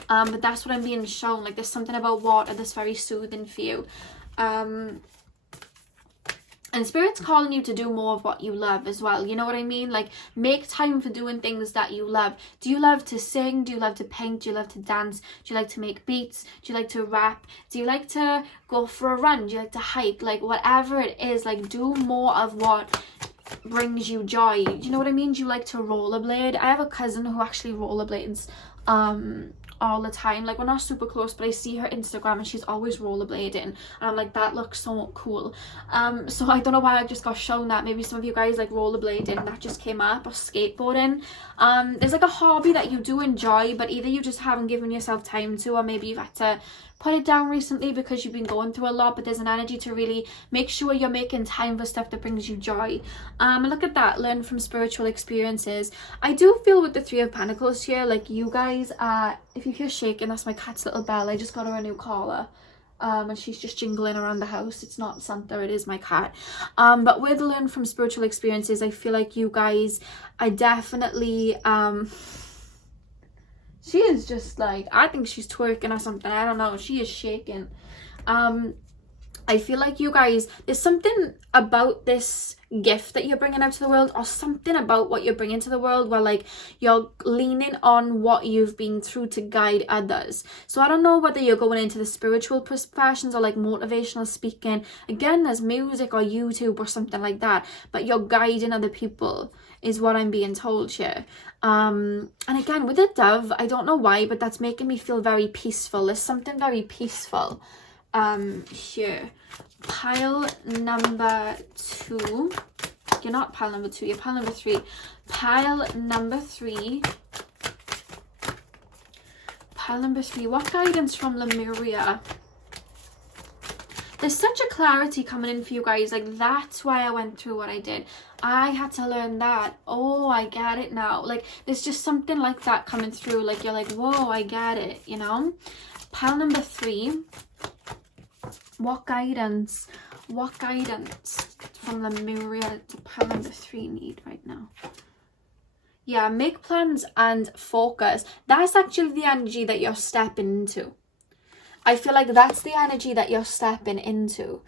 But that's what I'm being shown. Like there's something about water that's very soothing for you. And Spirit's calling you to do more of what you love as well. You know what I mean? Like make time for doing things that you love. Do you love to sing? Do you love to paint? Do you love to dance? Do you like to make beats? Do you like to rap? Do you like to go for a run? Do you like to hike? Like whatever it is, like do more of what brings you joy. Do you know what I mean? Do you like to rollerblade? I have a cousin who actually rollerblades all the time. Like we're not super close, but I see her Instagram and she's always rollerblading and I'm like, that looks so cool. So I don't know why I just got shown that. Maybe some of you guys like rollerblading, that just came up, or skateboarding. There's like a hobby that you do enjoy, but either you just haven't given yourself time to, or maybe you've had to put it down recently because you've been going through a lot. But there's an energy to really make sure you're making time for stuff that brings you joy. Look at that, learn from spiritual experiences. I do feel with the 3 of Pentacles here, like you guys are, if you hear shaking, that's my cat's little bell. I just got her a new collar. And she's just jingling around the house. It's not Santa, it is my cat. But with learn from spiritual experiences, I feel like you guys are definitely she is just like, I think she's twerking or something. I don't know. She is shaking. I feel like you guys, there's something about this gift that you're bringing out to the world, or something about what you're bringing to the world where like you're leaning on what you've been through to guide others. So I don't know whether you're going into the spiritual professions or like motivational speaking. Again, there's music or YouTube or something like that, but you're guiding other people is what I'm being told here. And again, with the dove, I don't know why, but that's making me feel very peaceful. There's something very peaceful here. Pile number 2. You're not pile number 2, you're pile number 3. Pile number 3. Pile number 3. What guidance from Lemuria? There's such a clarity coming in for you guys. Like that's why I went through what I did. I had to learn that. Oh, I get it now. Like there's just something like that coming through. Like you're like, whoa, I get it, you know? Pile number 3. What guidance from Lemuria to pile number 3 need right now? Yeah, make plans and focus. That's actually the energy that you're stepping into. I feel like that's the energy that you're stepping into.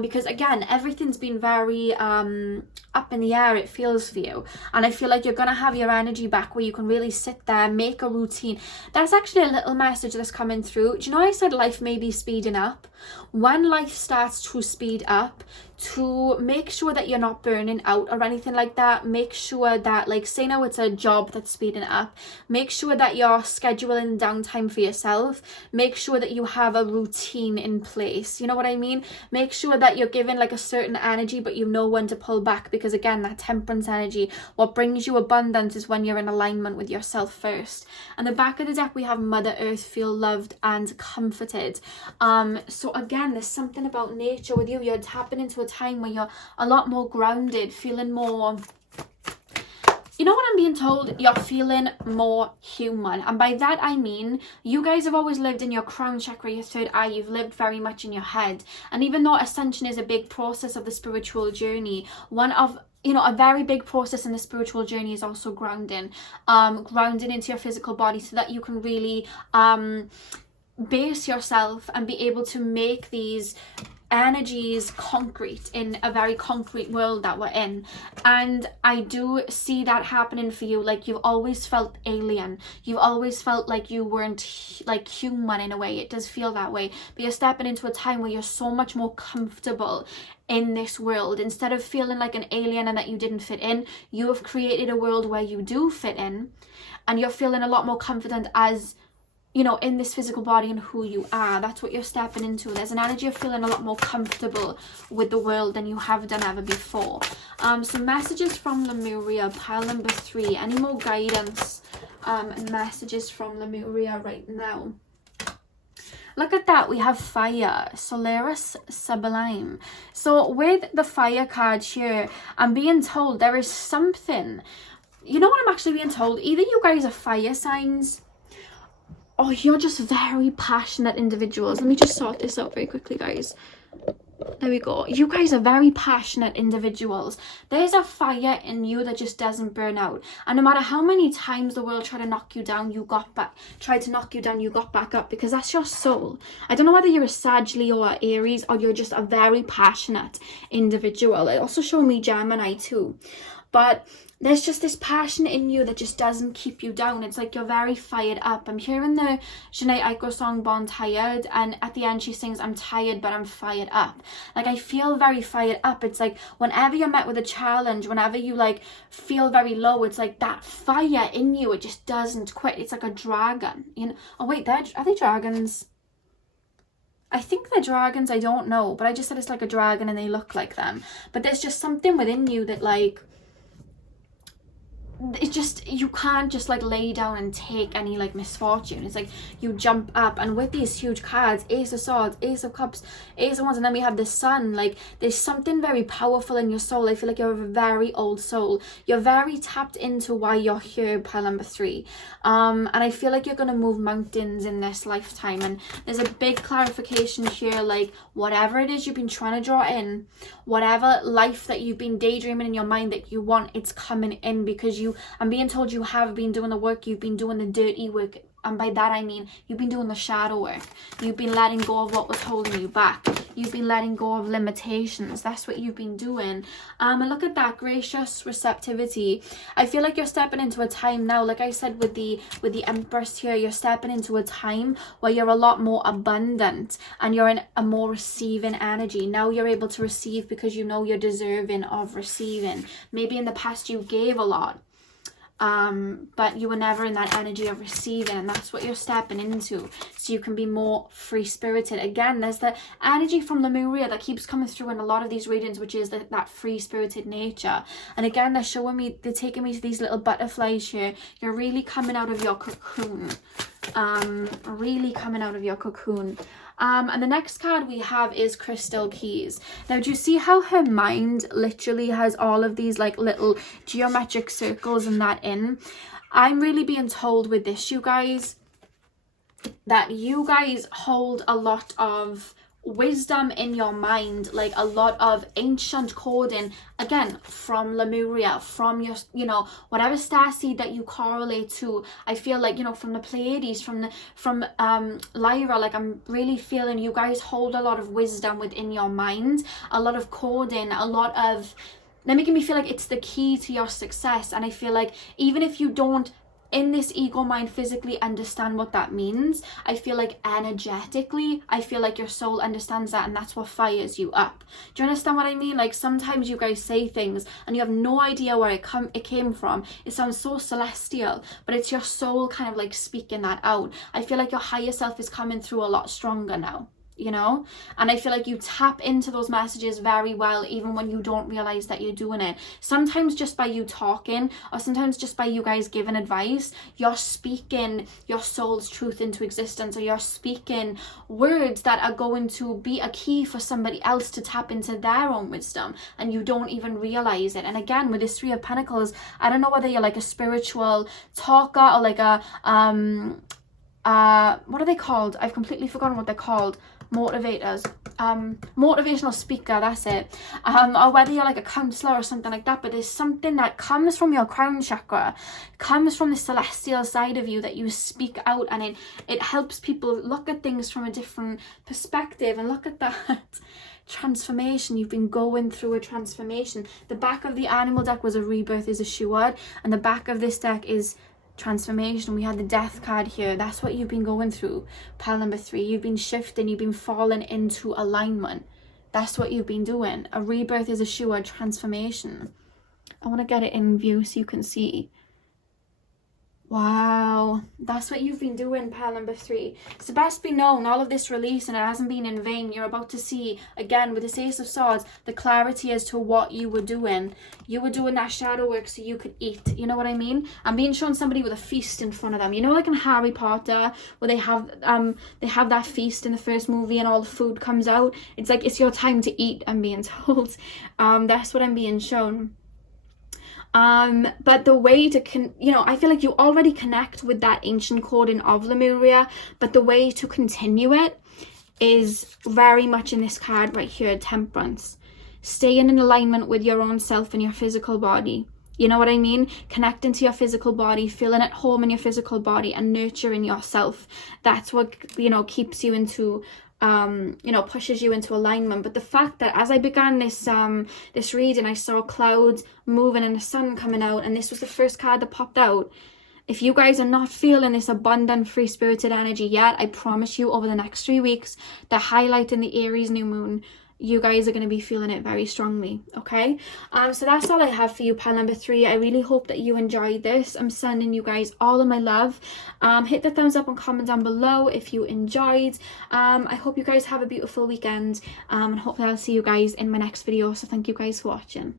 Because again, everything's been very up in the air, it feels for you. And I feel like you're going to have your energy back where you can really sit there, make a routine. That's actually a little message that's coming through. Do you know I said life may be speeding up? When life starts to speed up, to make sure that you're not burning out or anything like that, make sure that, like, say now it's a job that's speeding up, make sure that you're scheduling downtime for yourself, make sure that you have a routine in place, you know what I mean? Make sure that you're given like a certain energy, but you know when to pull back, because again, that temperance energy, what brings you abundance is when you're in alignment with yourself first. And the back of the deck we have Mother Earth, feel loved and comforted. So again, there's something about nature with you. You're tapping into a time where you're a lot more grounded, feeling more, you know what I'm being told? You're feeling more human. And by that I mean, you guys have always lived in your crown chakra, your third eye. You've lived very much in your head. And even though ascension is a big process of the spiritual journey, one of, you know, a very big process in the spiritual journey is also grounding. Grounding into your physical body so that you can really base yourself and be able to make these energies concrete in a very concrete world that we're in. And I do see that happening for you. Like, you've always felt alien, you've always felt like you weren't like human in a way. It does feel that way, but you're stepping into a time where you're so much more comfortable in this world. Instead of feeling like an alien and that you didn't fit in, you have created a world where you do fit in, and you're feeling a lot more confident as, you know, in this physical body and who you are. That's what you're stepping into. There's an energy of feeling a lot more comfortable with the world than you have done ever before. Some messages from Lemuria, pile number 3. Any more guidance and messages from Lemuria right now? Look at that, we have fire, Solaris Sublime. So with the fire card here, I'm being told there is something, you know what I'm actually being told? Either you guys are fire signs, or you're just very passionate individuals. Let me just sort this out very quickly, guys. There we go. You guys are very passionate individuals. There's a fire in you that just doesn't burn out. And no matter how many times the world tried to knock you down, you got back up, because that's your soul. I don't know whether you're a Sag, Leo or Aries, or you're just a very passionate individual. It also showed me Gemini too. But there's just this passion in you that just doesn't keep you down. It's like you're very fired up. I'm hearing the Jhené Aiko song Born Tired, and at the end she sings, I'm tired but I'm fired up. Like, I feel very fired up. It's like whenever you're met with a challenge, whenever you like feel very low, it's like that fire in you, it just doesn't quit. It's like a dragon, you know. Oh wait, are they dragons? I think they're dragons, I don't know, but I just said it's like a dragon and they look like them. But there's just something within you that, like, it's just, you can't just like lay down and take any like misfortune. It's like you jump up. And with these huge cards, Ace of Swords, Ace of Cups, Ace of Wands, and then we have the Sun, like there's something very powerful in your soul. I feel like you have a very old soul. You're very tapped into why you're here, pile number 3. And I feel like you're going to move mountains in this lifetime. And there's a big clarification here, like whatever it is you've been trying to draw in, whatever life that you've been daydreaming in your mind that you want, it's coming in, because I'm being told you have been doing the work, you've been doing the dirty work. And by that I mean you've been doing the shadow work. You've been letting go of what was holding you back. You've been letting go of limitations. That's what you've been doing. And look at that, gracious receptivity. I feel like you're stepping into a time now, like I said with the Empress here, you're stepping into a time where you're a lot more abundant and you're in a more receiving energy. Now you're able to receive because you know you're deserving of receiving. Maybe in the past you gave a lot, but you were never in that energy of receiving, and that's what you're stepping into, so you can be more free-spirited. Again, there's the energy from Lemuria that keeps coming through in a lot of these readings, which is that free-spirited nature. And again, they're showing me, they're taking me to these little butterflies here. You're really coming out of your cocoon, really coming out of your cocoon. And the next card we have is Crystal Keys. Now, do you see how her mind literally has all of these like little geometric circles and that in? I'm really being told with this, you guys, that you guys hold a lot of wisdom in your mind, like a lot of ancient coding, again, from Lemuria, from your, you know, whatever starseed that you correlate to. I feel like, you know, from the Pleiades, from Lyra, like I'm really feeling you guys hold a lot of wisdom within your mind, a lot of coding, a lot of, they're making me feel like it's the key to your success. And I feel like even if you don't in this ego mind physically understand what that means, I feel like energetically, I feel like your soul understands that, and that's what fires you up. Do you understand what I mean? Like sometimes you guys say things and you have no idea where it came from. It sounds so celestial, but it's your soul kind of like speaking that out. I feel like your higher self is coming through a lot stronger now, you know, and I feel like you tap into those messages very well, even when you don't realize that you're doing it. Sometimes just by you talking, or sometimes just by you guys giving advice, you're speaking your soul's truth into existence, or you're speaking words that are going to be a key for somebody else to tap into their own wisdom, and you don't even realize it. And again, with this Three of Pentacles, I don't know whether you're like a spiritual talker or like a what are they called? I've completely forgotten what they're called. Motivators, motivational speaker, that's it, or whether you're like a counselor or something like that, but there's something that comes from your crown chakra, comes from the celestial side of you, that you speak out, and it helps people look at things from a different perspective and look at that transformation. You've been going through a transformation. The back of the animal deck was a rebirth is assured, and the back of this deck is transformation. We had the death card here. That's what you've been going through, pile number 3. You've been shifting, you've been falling into alignment. That's what you've been doing. A rebirth is assured, transformation. I want to get it in view so you can see. Wow, that's what you've been doing, pile number 3. It's the best be known, all of this release, and it hasn't been in vain. You're about to see, again, with this Ace of Swords, the clarity as to what you were doing. You were doing that shadow work so you could eat. You know what I mean? I'm being shown somebody with a feast in front of them. You know, like in Harry Potter, where they have that feast in the first movie and all the food comes out. It's like, it's your time to eat, I'm being told. That's what I'm being shown. But the way to you know, I feel like you already connect with that ancient coding of Lemuria, but the way to continue it is very much in this card right here, Temperance. Staying in alignment with your own self and your physical body. You know what I mean? Connecting to your physical body, feeling at home in your physical body, and nurturing yourself. That's what, you know, keeps you into you know, pushes you into alignment. But the fact that as I began this reading, I saw clouds moving and the sun coming out, and this was the first card that popped out. If you guys are not feeling this abundant, free-spirited energy yet, I promise you over the next 3 weeks, the highlight in the Aries new moon, you guys are going to be feeling it very strongly, okay? So that's all I have for you, pile number 3. I really hope that you enjoyed this. I'm sending you guys all of my love. Hit the thumbs up and comment down below if you enjoyed. I hope you guys have a beautiful weekend, and hopefully I'll see you guys in my next video. So thank you guys for watching.